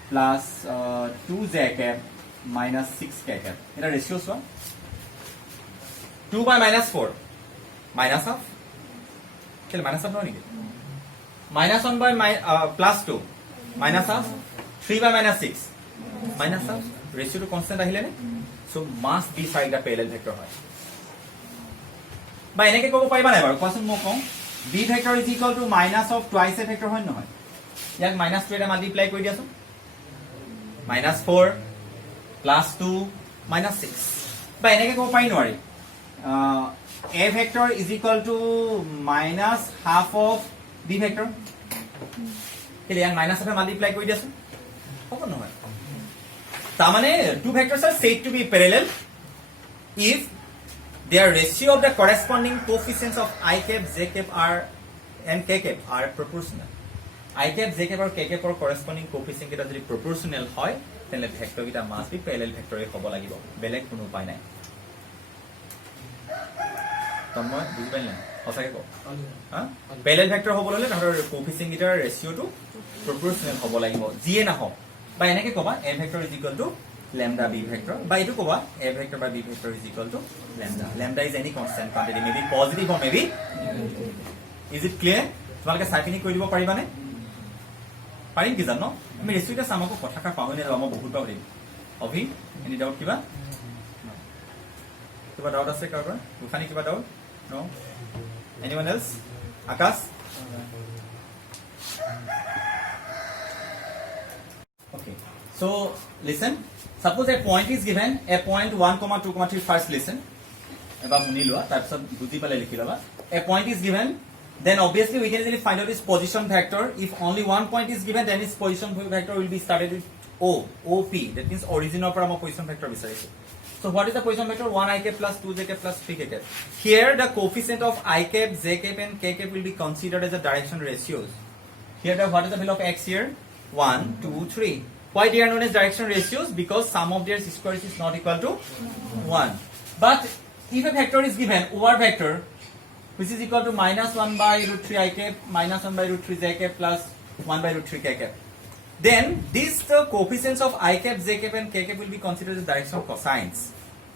plus 2 j minus 6 k এটা ৰেশিও চোৱা 2 by minus 4 minus of কেলে minus of নহয় নেকি minus 1 by plus 2 minus of 3 by minus 6 minus of ratio to constant আহিলে নে so must be find the parallel vector হয় বা এনেকৈ ক'ব পাৰিবা নাই বাৰু কোৱাচোন মই কওঁ b vector is equal to minus of twice a vector হয় নহয় ইয়াক minus 2 এটা মাল্টিপ্লাই কৰি দিয়াচোন minus 4 plus 2 minus 6 বা এনেকৈ ক'ব পাৰি নোৱাৰি a vector is equal to minus half of b vector কেলে ইয়াক মাইনাস অফ মাল্টিপ্লাই কৰি দিয়াছো হ'ব নহয় তাৰমানে two vectors are said to be parallel if their ratio of the corresponding coefficients of I cap j cap are and k cap are proportional I cap j cap আৰু k cap or corresponding coefficient কেটা যদি proportional হয় তেনে vector কিটা must B Pyarelal ভেক্টৰে হ'ব লাগিব বেলেগ কোনো উপায় নাই তন্ময় বুজি পাইলে সঁচাকে কও প্যাৰেলাল ভেক্টৰ হ'ব ললে তাহতৰ কোএফিচিয়েন্ট কিটাৰ ৰেশিওটো প্ৰপোৰ্শনেল হ'ব লাগিব যিয়ে না হওক বা এনেকে কবা a vector is equal two lambda b vector বা এটো কবা a vector by b vector is equal to lambda is any constant quantity maybe positive or maybe is it clear তোমালোকে সাইফিনি কৰি দিব পাৰিবানে পাৰিম কি জানো আমি ৰেশিওটা সামকো কথাকা পাহৰি নাযাম মই বহুত পাহৰিম অভি এনি ডাউট কিবা ডাউট আছে কাৰোবাৰ দুখানি কিবা doubt no anyone else Akash okay so listen suppose a point is given a point 1 2 3 first listen এবা শুনি লোৱা তাৰপিছত বুজি পালে লিখি লবা a point is given then obviously we can easily find out its position vector if only one point is given then its position vector will be started with op that means origin of our position vector বিচাৰিছো so what is the position vector 1 I cap plus 2 j cap plus 3 k cap here the coefficient of I cap j cap and k cap will be considered as the direction ratios here the what is the value of x here 1 2 3 why they are known as direction ratios because sum of their squares is not equal to 1 but if a vector is given over vector which is equal to minus 1 by root 3 I cap minus 1 by root 3 j cap plus 1 by root 3 k cap then this the coefficients of I cap j cap and k cap will be considered as direction of cosines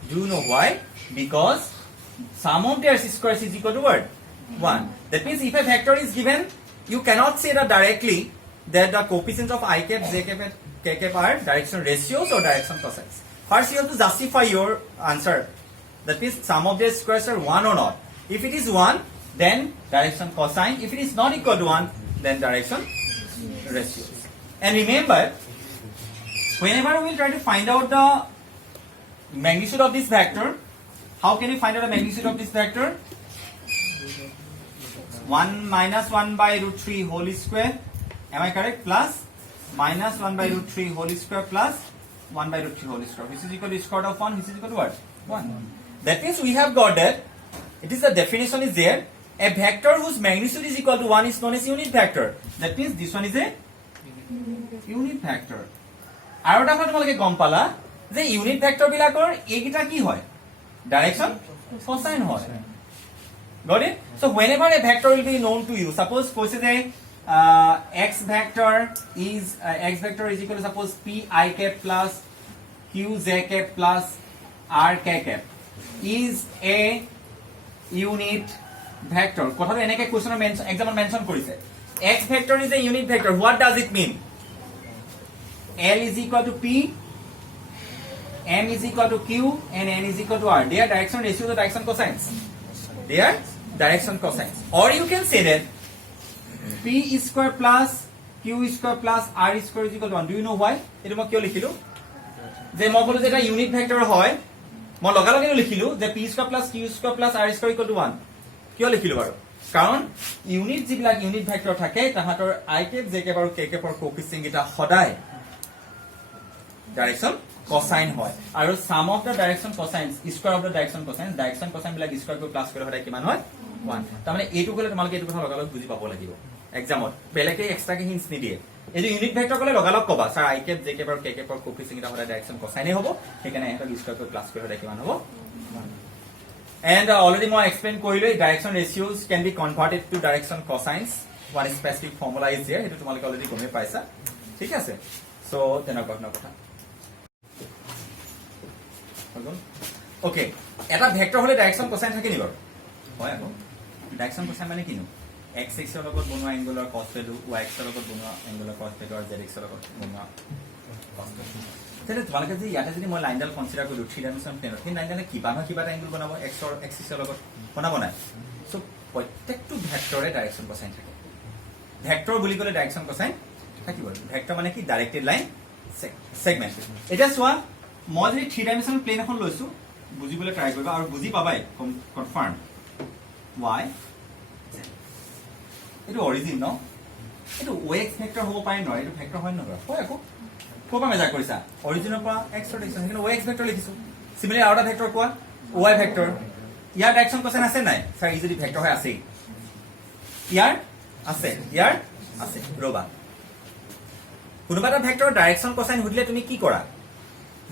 do you know why because sum of their squares is equal to what 1 that means if a vector is given you cannot say that directly that the coefficients of I cap j cap and k cap are direction ratios or direction cosines first you have to justify your answer that means sum of their squares are 1 or not if it is 1 then direction cosine if it is not equal to 1 then direction ratios and remember whenever we will try to find out the magnitude of this vector how can we find out the magnitude of this vector 1 minus 1 by root 3 whole square am I correct plus minus 1 by root 3 whole square plus 1 by root 3 whole square which is equal to square root of 1 which is equal to what 1 that means we have got that it is the definition is there a vector whose magnitude is equal to 1 is known as unit vector that means this one is a unit vector আৰু এটা কথা তোমালোকে গম পালা যে unit vector বিলাকৰ এইকিটা কি হয় ডাইৰেকশন কোসাইন হয় got it so whenever a vector will be known to you suppose কৈছে যে x vector is equal to suppose p I cap plus q j cap plus r k cap is a unit vector কথাটো এনেকে কোৱেশ্চনৰ mention এক্সামত mention কৰিছে x vector is a unit vector what does it mean l is equal to p m is equal to q and n is equal to r they are direction ratios or direction cosines they are direction cosines or you can say that p square plus q square plus r square is equal to 1 do you know why এটো মই কিয় লিখিলো যে মই বলো যে এটা unit vector হয় মই লগা লগা লিখিলো যে p square plus q square plus r square equal to 1 কিয় লিখিলো বাৰু কাৰণ ইউনিট যিবিলাক ইউনিট ভেক্টৰ থাকে তাহাতৰ I cap j cap আৰু k cap ৰ কোএফিচিয়েন্ট এটা সদায় ডাইৰেকশন কোসাইন হয় আৰু sum of the direction cosines square of the direction cosines direction cosine বিলাক স্কয়াৰ কৰি প্লাস কৰি হদাই কিমান হয় 1 তাৰ মানে এইটো কলে তোমালোকে এইটো কথা লগালগ বুজি পাব লাগিব এক্সামত বেলেগে এক্সট্ৰাকে হিন্টস নিদিয়ে এই যে ইউনিট ভেক্টৰ কলে লগালগ কবা sir I cap j cap আৰু k cap ৰ কোএফিচিয়েন্ট এটা হদাই ডাইৰেকশন কোসাইনে হ'ব সেইকাৰণে এটা স্কয়াৰ কৰি প্লাস কৰি হদাই কিমান হ'ব 1 and already মই এক্সপ্লেইন কৰিলো direction ৰেশিওস can be converted to direction cosines one specific formula is here এটো তোমালোকে অলৰেডি গমে পাইছা ঠিক আছে সো তেনেকুৱা কথা okay এটা ভেক্টৰ হলে ডাইৰেকশন কোসাইন থাকে নি বাৰু হয় আকৌ ডাইৰেকশন কোসাইন মানে কিনো x x ৰ লগত বনোৱা angular cos value y x ৰ লগত বনোৱা এংগুলাৰ cos ভ্যালু আৰু z x ৰ লগত বনোৱা cos ভ্যালু তেনে তোমালোকে যে ইয়াতে যদি মই লাইনডাল কনসিডাৰ কৰো 3 ডাইমেনশন প্লেনত সেই লাইনডালে কিবা নহয় কিবা এটা এংগুল বনাব x ৰ এক্সিস ৰ লগত বনাব নাই সো প্ৰত্যেকটো ভেক্টৰে ডাইৰেকশন কোসাইন থাকে ভেক্টৰ বুলি ক'লে ডাইৰেকশন কোসাইন থাকিব ভেক্টৰ মানে কি ডাইৰেক্টেড লাইন সেগমেন্ট এটা চোৱা মই যদি 3 ডাইমেনশনাল প্লেন এখন লৈছো বুজিবলৈ ট্ৰাই কৰিবা আৰু বুজি পাবাই কনফাৰ্ম y এটো অৰিজিন ন এটো x ভেক্টৰ হ'ব পাৰে ন এটো ভেক্টৰ হয় নহয় হয় আকৌ কোপা মেজাৰ কৰিছা অৰিজিনৰ পৰা x ৰ ডাইৰেকশন কিন্তু x ভেক্টৰ লিখিছো সিমিলাৰ আৰু এটা ভেক্টৰ কোৱা y ভেক্টৰ ইয়াৰ ডাইৰেকশন কোসাইন আছে নাই স্যাৰ ই যদি ভেক্টৰ হয় আছে ইয়াৰ আছে ৰবা কোনোবা এটা ভেক্টৰৰ ডাইৰেকশ্যন কোসাইন সুধিলে তুমি কি কৰা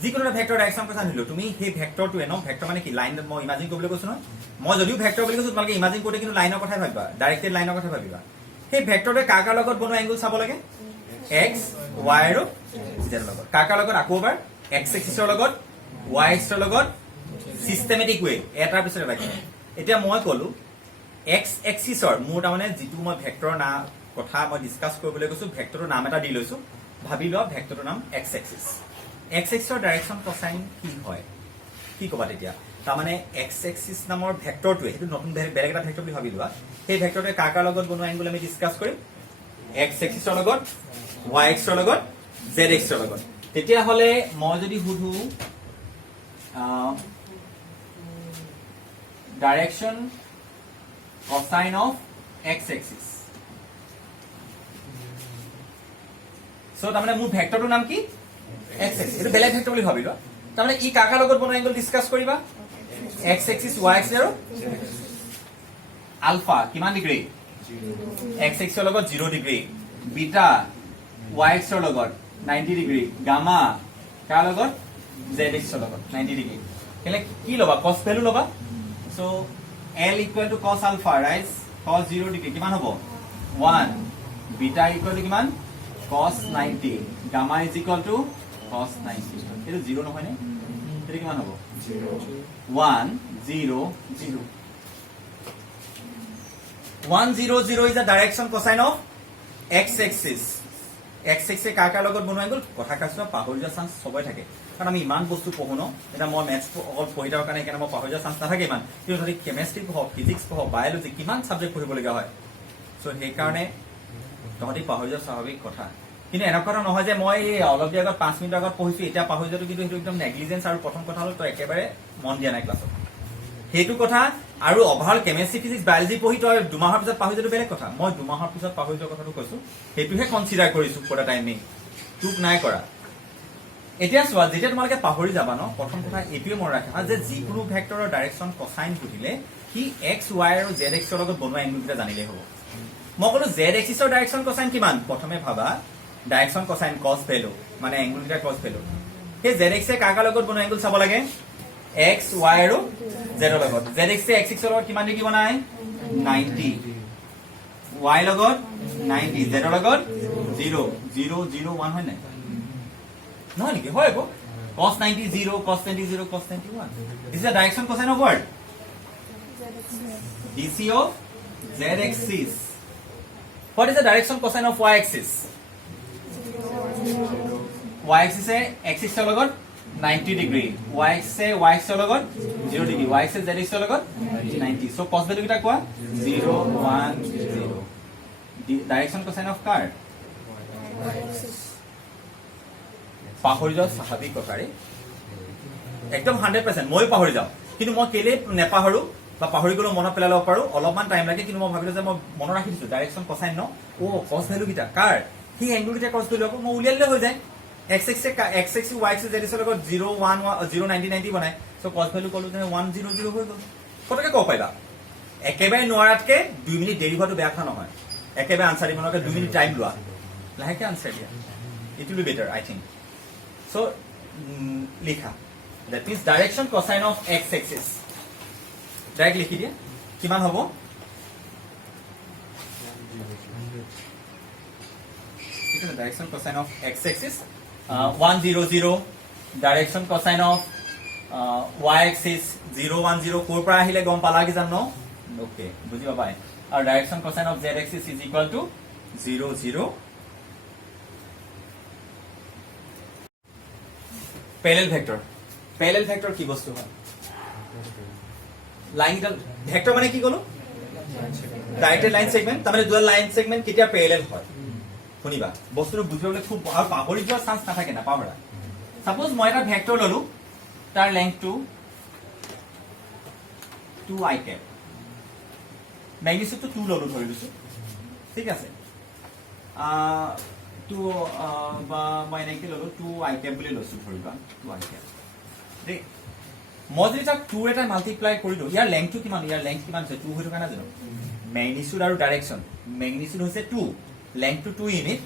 যিকোনো এটা ভেক্টৰ ডাইৰেকশ্যন কোসাইন সুধিলো তুমি সেই ভেক্টৰটোৱে ন ভেক্টৰ মানে কি লাইন মই ইমাজিন কৰিবলৈ কৈছো নহয় মই যদিও ভেক্টৰ বুলি কৈছো তোমালোকে ইমাজিন কৰোঁতে কিন্তু লাইনৰ কথাই ভাবিবা ডাইৰেক্টেড লাইনৰ কথা ভাবিবা সেই ভেক্টৰটোৱে কাৰ কাৰ লগত বনোৱা এংগল চাব লাগে x y আৰু z ৰ লগত কাৰ কাৰ লগত আকৌ এবাৰ x এক্সিছৰ লগত y এক্সিছৰ লগত সিস্টেমেটিক ৱে এটাৰ পিছত এটা এতিয়া মই ক'লো x এক্সিছৰ মোৰ তাৰমানে যিটো মই ভেক্টৰৰ না কথা মই ডিসকাস কৰিবলৈ কৈছো ভেক্টৰৰ নাম এটা দি লৈছো ভাবি লোৱা ভেক্টৰৰ নাম x এক্সিছ x এক্সিছৰ ডাইৰেকশ্যন কোসাইন কি হয় কি ক'বা তেতিয়া তাৰমানে x এক্সিছ নামৰ ভেক্টৰটোৱে সেইটো নতুন বেলেগ এটা ভেক্টৰ বুলি ভাবি লোৱা সেই ভেক্টৰটোৱে কাৰ কাৰ লগত বনোৱা এংগল আমি ডিসকাস কৰিম x এক্সিছৰ লগত y এক্সিছৰ লগত z এক্সিছৰ লগত তেতিয়া হলে মই যদি সুধো direction cosine of x axis so তাৰমানে মোৰ ভেক্টৰটোৰ নাম কি x এক্সিছ এটা বেলেগ ভেক্টৰ বুলি ভাবি লোৱা তাৰমানে ই কাৰ কাৰ লগত বনোৱা এংগল ডিসকাস কৰিবা x এক্সিছ y এক্সিছ আৰু আলফা কিমান ডিগ্ৰী x এক্সিছৰ লগত 0 ডিগ্ৰী বিটা y এক্সিছৰ লগত 90 ডিগ্ৰী গামা কাৰ লগত z এক্সিছৰ লগত 90 ডিগ্ৰী কেলে কি লবা cos ভ্যালু লবা so l equal to cos alpha right cos 0 degree কিমান হ'ব 1 বিটা ইকুয়াল টু কিমান cos 90 gamma is equal to cos 90 এটো 0 নহয় নে এটো কিমান হ'ব 1 0 0 1 0 0 is the direction cosine of x axis x axis কাৰ কাৰ লগত বনোৱা গ'ল কথা কাছনা পাহৰি যোৱা চান্স সবই থাকে কাৰণ আমি ইমান বস্তু পঢ়ো ন এটা মই ম্যাথছ অকল পঢ়ি থাকাৰ কাৰণে কেনে মই পাহৰি যোৱা চান্স নাথাকে ইমান কিন্তু যদি কেমিষ্ট্ৰি পঢ় ফিজিক্স পঢ় বায়োলজি কিমান সাবজেক্ট পঢ়িবলগীয়া হয় সো সেই কাৰণে তহঁতি পাহৰি যোৱা স্বাভাৱিক কথা কিন্তু এনেকুৱা নহয় যে মই অলপ দিন আগত 5 মিনিট আগত পঢ়িছো এটা পাহৰি যোৱাটো কিন্তু সেইটো একদম নেগলিজেন্স আৰু প্ৰথম কথা হল তো একেবাৰে মন দিয়া নাই ক্লাছত সেইটো কথা আৰু ওভাৰঅল কেমিষ্ট্ৰি ফিজিক্স বায়োলজি পঢ়ি তই দুমাহৰ পিছত পাহৰি যোৱাটো বেলেগ কথা মই দুমাহৰ পিছত পাহৰি যোৱা কথাটো কৈছো সেইটোহে কনসিডাৰ কৰিছো ফৰ দা টাইমিং টুক নাই কৰা এতিয়া চোৱা যেতিয়া তোমালোকে পাহৰি যাবা ন প্ৰথম কথা এইটোৱে মন ৰাখা যে যিকোনো ভেক্টৰৰ ডাইৰেকশ্যন কোসাইন সুধিলে কি x y আৰু z এক্সিছৰ লগত বনোৱা এংগলটা জানিলে হ'ব মই ক'লো z এক্সিছৰ ডাইৰেকশ্যন কোসাইন কিমান প্ৰথমে ভাবা ডাইৰেকশ্যন কোসাইন cos ভ্যালু মানে এংগলটা cos ভ্যালু সেই z এক্সে কাৰ কাৰ লগত বনোৱা এংগল চাব লাগে x y আৰু z ৰ লগত z এক্সে x এক্সৰ লগত কিমান ডিগ্ৰী বনায় 90 y লগত 90 z ৰ লগত 0 0 0 1 হয় নাই নহয় নেকি হয় গো cos 90 0 cos 20 0 cos 91 this is the direction cosine of what dc of z axis what is the direction cosine of y axis y axis A x axis লগত 90 ডিগ্ৰী y axis এ y axis লগত 0 degree y axis z axis লগত 90 so cos value কিটা কোৱা 0 1 0 direction cosine of car পাহৰি যাও স্বাভাৱিক কথাৰে একদম 100% মই পাহৰি যাও কিন্তু মই কেলে নেপাহৰো বা পাহৰি গলো মনত পেলাই লব পাৰো অলপমান টাইম লাগে কিন্তু মই ভাবিলো যে মই মনত ৰাখি দিছো ডাইৰেকশ্যন কোসাইন ন ও cos ভ্যালু কিটা কাৰ হি এংগল কিটা cos ভ্যালু মই উলিয়ালে হৈ যায় x axis y axis z axis লগত 0 1 0 90 90 বনায় সো cos ভ্যালু কলো যে 1 0 0 হৈ গল কতকে কও পাইবা একেবাৰে নোয়াৰাতকে 2 মিনিট দেৰি হোৱাটো বেয়া কথা নহয় একেবাৰে আনসাৰ দিবনকে 2 মিনিট টাইম লোৱা লাহেকে আনসাৰ দিয়া it will be better I think so লিখা that is direction cosine of x axis direct লিখি দিয়া কিমান হ'ব এটা direction cosine of x axis 1 0 0 direction cosine of y axis 0 1 0 কোৰ পৰা আহিলে গম পালা কি জানো ওকে বুজি পাবাই আৰু direction cosine of z axis is equal to 0 0 parallel vector কি বস্তু হয় লাইন ভেক্টৰ মানে কি কলো ডাইৰেক্টেড লাইন সেগমেন্ট তাৰমানে দুটা লাইন সেগমেন্ট কেতিয়া প্যাৰালাল হয় শুনিবা বস্তুটো বুজিবলৈ খুব আৰু পাহৰি যোৱা চান্স নাথাকে না পাহৰা সাপোজ মই এটা ভেক্টৰ ললো তাৰ লেংথটো 2 i cap ম্যাগনিটিউডটো 2 ললো ধৰি লৈছো ঠিক আছে to বা মই এনেকে ললো 2 i cap বুলি লৈছো ধৰিবা 2 i cap দেই মই যদি তাক 2 এটা মাল্টিপ্লাই কৰিলো ইয়াৰ লেংথটো কিমান ইয়াৰ লেংথ কিমান আছে 2 হৈ থকা না জানো ম্যাগনিটিউড আৰু ডাইৰেকশ্যন ম্যাগনিটিউড হৈছে 2 লেংথটো 2 ইউনিট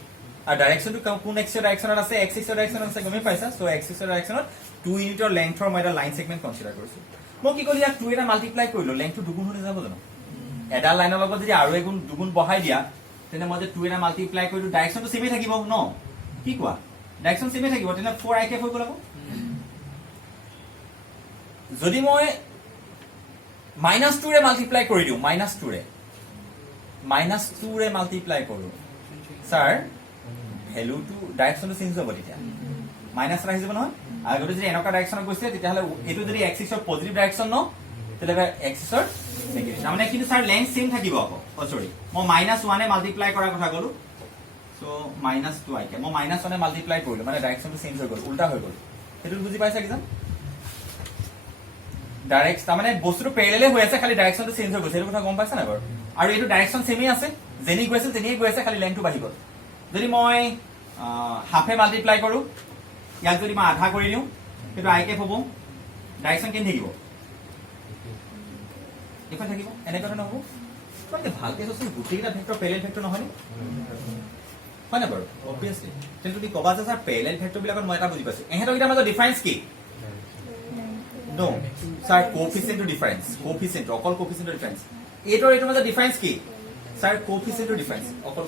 আৰু ডাইৰেকশ্যনটো কোন এক্সিছৰ ডাইৰেকশ্যনত আছে এক্স এক্সৰ ডাইৰেকশ্যনত আছে গমেই পাইছা সো এক্স এক্সৰ ডাইৰেকশ্যনত 2 ইউনিটৰ লেংথৰ মই এটা লাইন সেগমেন্ট কনসিডাৰ কৰিছো মই কি কৰিলো ইয়াক 2 এটা মাল্টিপ্লাই কৰিলো লেংথটো দুগুণ হৈ যাব জানো এটা লাইনৰ লগত যদি আৰু এগুণ দুগুণ বহাই দিয়া তেনে মই যে 2 এটা মাল্টিপ্লাই কৰিলো ডাইৰেকশ্যনটো সেমে থাকিব ন কি কোৱা ডাইৰেকশ্যন সেমে থাকিব তেনে 4i কে হৈ গ'ল আকৌ যদি মই -2 ৰে মাল্টিপ্লাই কৰি দিও -2 ৰে মাল্টিপ্লাই কৰো স্যাৰ ভ্যালুটো ডাইৰেকশ্যনটো চেঞ্জ হ'ব তেতিয়া মাইনাস ৰাখি যাব নহয় আগতে যদি এনেকা ডাইৰেকশ্যনত গৈছে তেতিয়াহলে এটো যদি এক্সিছৰ পজিটিভ ডাইৰেকশ্যন ন তেতিয়াহলে এক্সিছৰ নেগেটিভ মানে কিন্তু স্যাৰ লেংথ সেম থাকিব আকৌ সৰি মই -1 এ মাল্টিপ্লাই কৰাৰ কথা ক'লো সো -2i কে মই -1 এ মাল্টিপ্লাই কৰিলো মানে ডাইৰেকশ্যনটো চেঞ্জ হৈ গ'ল উল্টা হৈ গ'ল এটো বুজি পাইছা কিজান ডাইৰেক্ট মানে বস্তুটো প্যাৰেলেল হৈ আছে খালি ডাইৰেকশ্যনটো চেঞ্জ হৈ গৈছে এটো কথা গম পাইছা না বাৰু আৰু এটো ডাইৰেকশ্যন সেমই আছে যেনি গৈছিল তেনিয়ে গৈ আছে খালি লেংথটো বাঢ়ি গ'ল যদি মই হাফে মাল্টিপ্লাই কৰো ইয়াক যদি মই আধা কৰি দিও কিন্তু i কে হ'ব ডাইৰেকশ্যন কেন থাকিব এখন থাকিব এনে কথা নহব মানে ভালকে চোন গুটিটা ভেক্টৰ প্যাৰেলেল ভেক্টৰ নহয় হয় না বাৰু অবভিয়াসলি তেন্তে তুমি কবা যে স্যাৰ প্যাৰেলেল ভেক্টৰ বিলাকত মই এটা বুজি পাইছো এহেতৰ কিটা মাজৰ ডিফাৰেন্স কি নো স্যাৰ কোএফিচিয়েন্টৰ ডিফাৰেন্স কোএফিচিয়েন্ট অকল কোএফিচিয়েন্টৰ ডিফাৰেন্স এটোৰ মাজৰ ডিফাৰেন্স কি স্যাৰ কোএফিচিয়েন্টৰ ডিফাৰেন্স অকল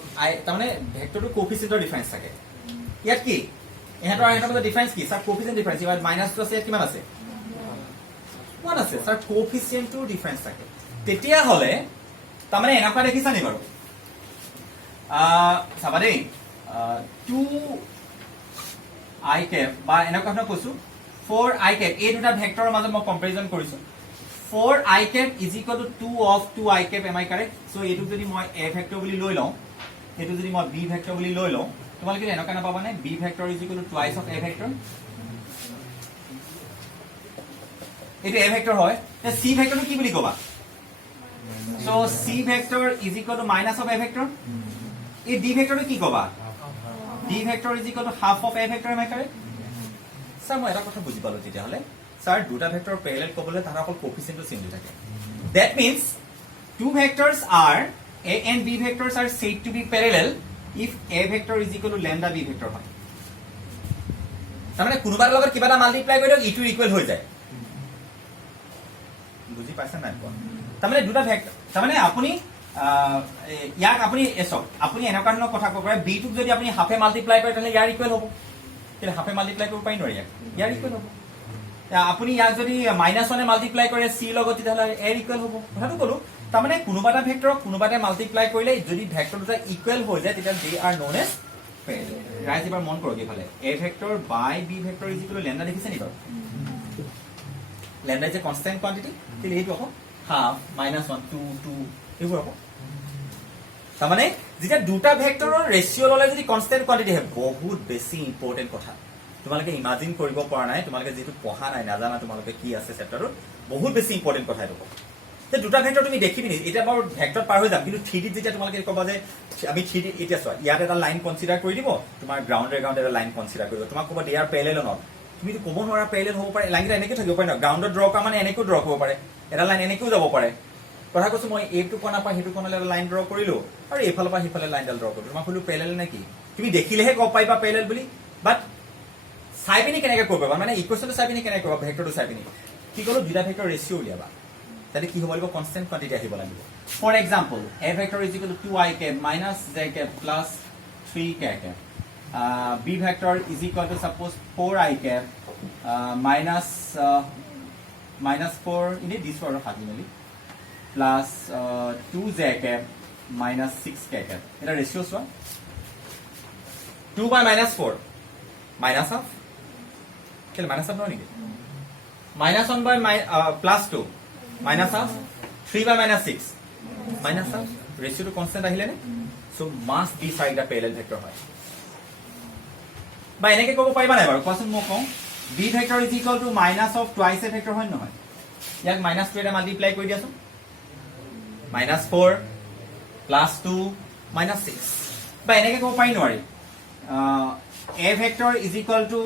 তাৰমানে ভেক্টৰটো কোএফিচিয়েন্টৰ ডিফাৰেন্স থাকে ইয়াত কি এহেতৰ মাজৰ ডিফাৰেন্স কি স্যাৰ কোএফিচিয়েন্ট ডিফাৰেন্স ইয়াত -2 আছে কিমান আছে 1 আছে স্যাৰ কোএফিচিয়েন্টৰ ডিফাৰেন্স থাকে তেতিয়া হলে তাৰমানে এনেকা দেখিছা নি বাৰু চাবা দেই 2i cap বা এনেকা ধৰণৰ কৈছো 4i cap এই দুটা ভেক্টৰৰ মাজত মই কম্পাৰিজন কৰিছো 4i cap is equal to 2 of 2i cap am I correct so এটো যদি মই a ভেক্টৰ বুলি লৈ লওঁ এটো যদি মই b ভেক্টৰ বুলি লৈ লওঁ তোমালোকে এনেকা নাপাবা নে b vector is equal to twice of a vector এটো a ভেক্টৰ হয় তে c ভেক্টৰটো কি বুলি কবা so c vector is equal to minus of a vector এই d ভেক্টৰটো কি কবা d vector is equal to half of a vector am I correct sir মই এটা কথা বুজি পালো তেতিয়া হলে স্যাৰ দুটা ভেক্টৰ প্যাৰেলেল কবলে তারা অকল কোএফিচিয়েন্টটো চেঞ্জ হৈ থাকে that means two vectors are a and b vectors are said to be parallel if a vector is equal to lambda b vector হয় তাৰমানে কোনোবাৰ লগত কিবা এটা মাল্টিপ্লাই কৰিলে ইটো ইকুৱেল হৈ যায় বুজি পাইছা নাই কোৱা তাৰমানে দুটা ভেক্টৰ তাৰমানে আপুনি ইয়াক আপুনি এসক আপুনি এনেকা ধৰণৰ কথা ক'ব পাৰে b টোক যদি আপুনি হাফে মাল্টিপ্লাই কৰে তেনে ইয়াৰ ইকুৱেল হ'ব কিন্তু হাফে মাল্টিপ্লাই কৰিব পাৰি নোৱাৰি ইয়াৰ ইকুৱেল হ'ব আপুনি ইয়াক যদি -1 এ মাল্টিপ্লাই কৰে c লগত তেতিয়াহলে a ইকুৱেল হ'ব কথাটো ক'লো তাৰমানে কোনোবাটা ভেক্টৰক কোনোবাটা মাল্টিপ্লাই কৰিলে যদি ভেক্টৰ দুটা ইকুৱেল হৈ যায় তেতিয়া they are known as parallel rays এবাৰ মন কৰক ইফালে a vector by b vector is equal lambda দেখিছে নি বাৰু lambda is a constant quantity তেলে এইটো আকৌ হাফ -1 2 2 এইবোৰ আকৌ তাৰমানে যেতিয়া দুটা ভেক্টৰৰ ৰেশিও ললে যদি কনস্ট্যান্ট কোয়ান্টিটি হয় বহুত বেছি ইম্পৰ্টেন্ট কথা তোমালোকে ইমাজিন কৰিব পৰা নাই তোমালোকে যেটো পঢ়া নাই নাজানা তোমালোকে কি আছে চেপ্টাৰত বহুত বেছি ইম্পৰ্টেন্ট কথা এইটো তে দুটা ভেক্টৰ তুমি দেখিবি নি এটা বাৰু ভেক্টৰ পাৰ হৈ যাম কিন্তু 3D যেতিয়া তোমালোকে কবা যে আমি 3D এটা চোৱা ইয়াত এটা লাইন কনসিডাৰ কৰি দিব তোমাৰ গ্ৰাউণ্ডৰ এটা লাইন কনসিডাৰ কৰিব তোমাক কবা দে আৰ প্যাৰেলেল অন তুমি তো ক'ব নোৱাৰা প্যাৰেলেল হ'ব পাৰে লাইনটা এনেকৈ থাকিব পাৰে ন গ্ৰাউণ্ডত ড্ৰ কৰা মানে এনেকৈ ড্ৰ কৰিব পাৰে এটা লাইন এনেকৈও যাব পাৰে কথা কৈছো মই এইটো কোণা পা হেতু কোণালে এটা লাইন ড্ৰ কৰিলো আৰু এইফালৰ পৰা সিফালে লাইনডাল ড্ৰ কৰিলো তোমাক হলো প্যাৰেলেল নেকি তুমি দেখিলেহে কব পাইবা প্যাৰেলেল বুলি বাট চাই পিনি কেনেকৈ কৰিবা মানে ইকুৱেশ্যনটো চাই পিনি কেনেকৈ কৰিবা ভেক্টৰটো চাই পিনি কি কলো দুটা ভেক্টৰ ৰেশিও উলিয়াবা তাতে কি হ'ব লাগিব কনস্ট্যান্ট কোয়ান্টিটি আহিব লাগিব for example a vector is equal to 2i cap minus j cap plus 3k cap b vector is equal to suppose 4i cap minus 4 in this order finally plus 2j cap minus 6k cap এটা ratio soya 2 by minus 4 minus half কেলে minus half নয় minus 1 by plus 2 minus half 3 by minus 6 minus half ratio to constant আহিলে নে so must be side the parallel vector হয় বা এনেকে কব পাইবা নাই বাৰু কোৱাচোন মই কম b vector is equal to minus of twice a vector হয় নহয় ইয়াক -2 এ মাল্টিপ্লাই কৰি দিয়াছো -4 +2 -6 বা এনেকে কব পাই নোৱাৰি a vector is equal two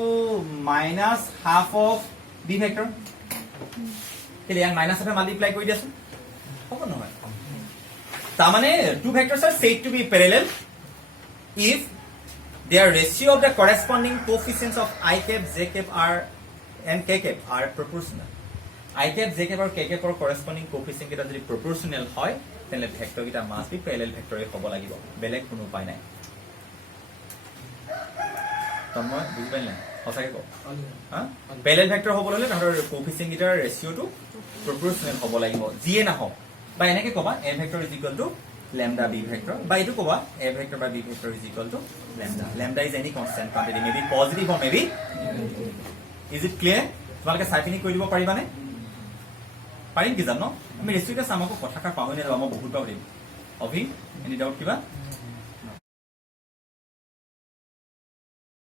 -half of b vector কেলে ইয়াক -half এ মাল্টিপ্লাই কৰি দিয়াছো হ'ব নহয় তাৰ মানে two vectors are said to be parallel if their ratio of the corresponding coefficients of I cap, J cap and K cap are proportional. I cap, J cap আৰু K cap ৰ corresponding coefficient কেইটা যদি proportional হয় তেনে vector কেইটা must be parallel vector হ'ব লাগিব বেলেগ কোনো উপায় নাই তন্ময় বুজি পাইলে সঁচাকে কও হা parallel vector হ'ব হলে তাহতৰ coefficient কেইটাৰ ৰেশিওটো proportional হ'ব লাগিব যিয়ে না হওক বা এনেকে কবা a vector is equal to lambda b vector বা এটো কবা a vector by b vector is equal to lambda. Lambda is any constant quantity, maybe positive or maybe negative. Is it clear? তোমালোকে চাই পিনি কৈ দিব পাৰিবানে পাৰিম কি জানো আমি ৰেশিওটা সামগ্ৰ কথাটা পাহৰি নাযাওঁ মই বহুত পাহৰিম অভি এনি ডাউট কিবা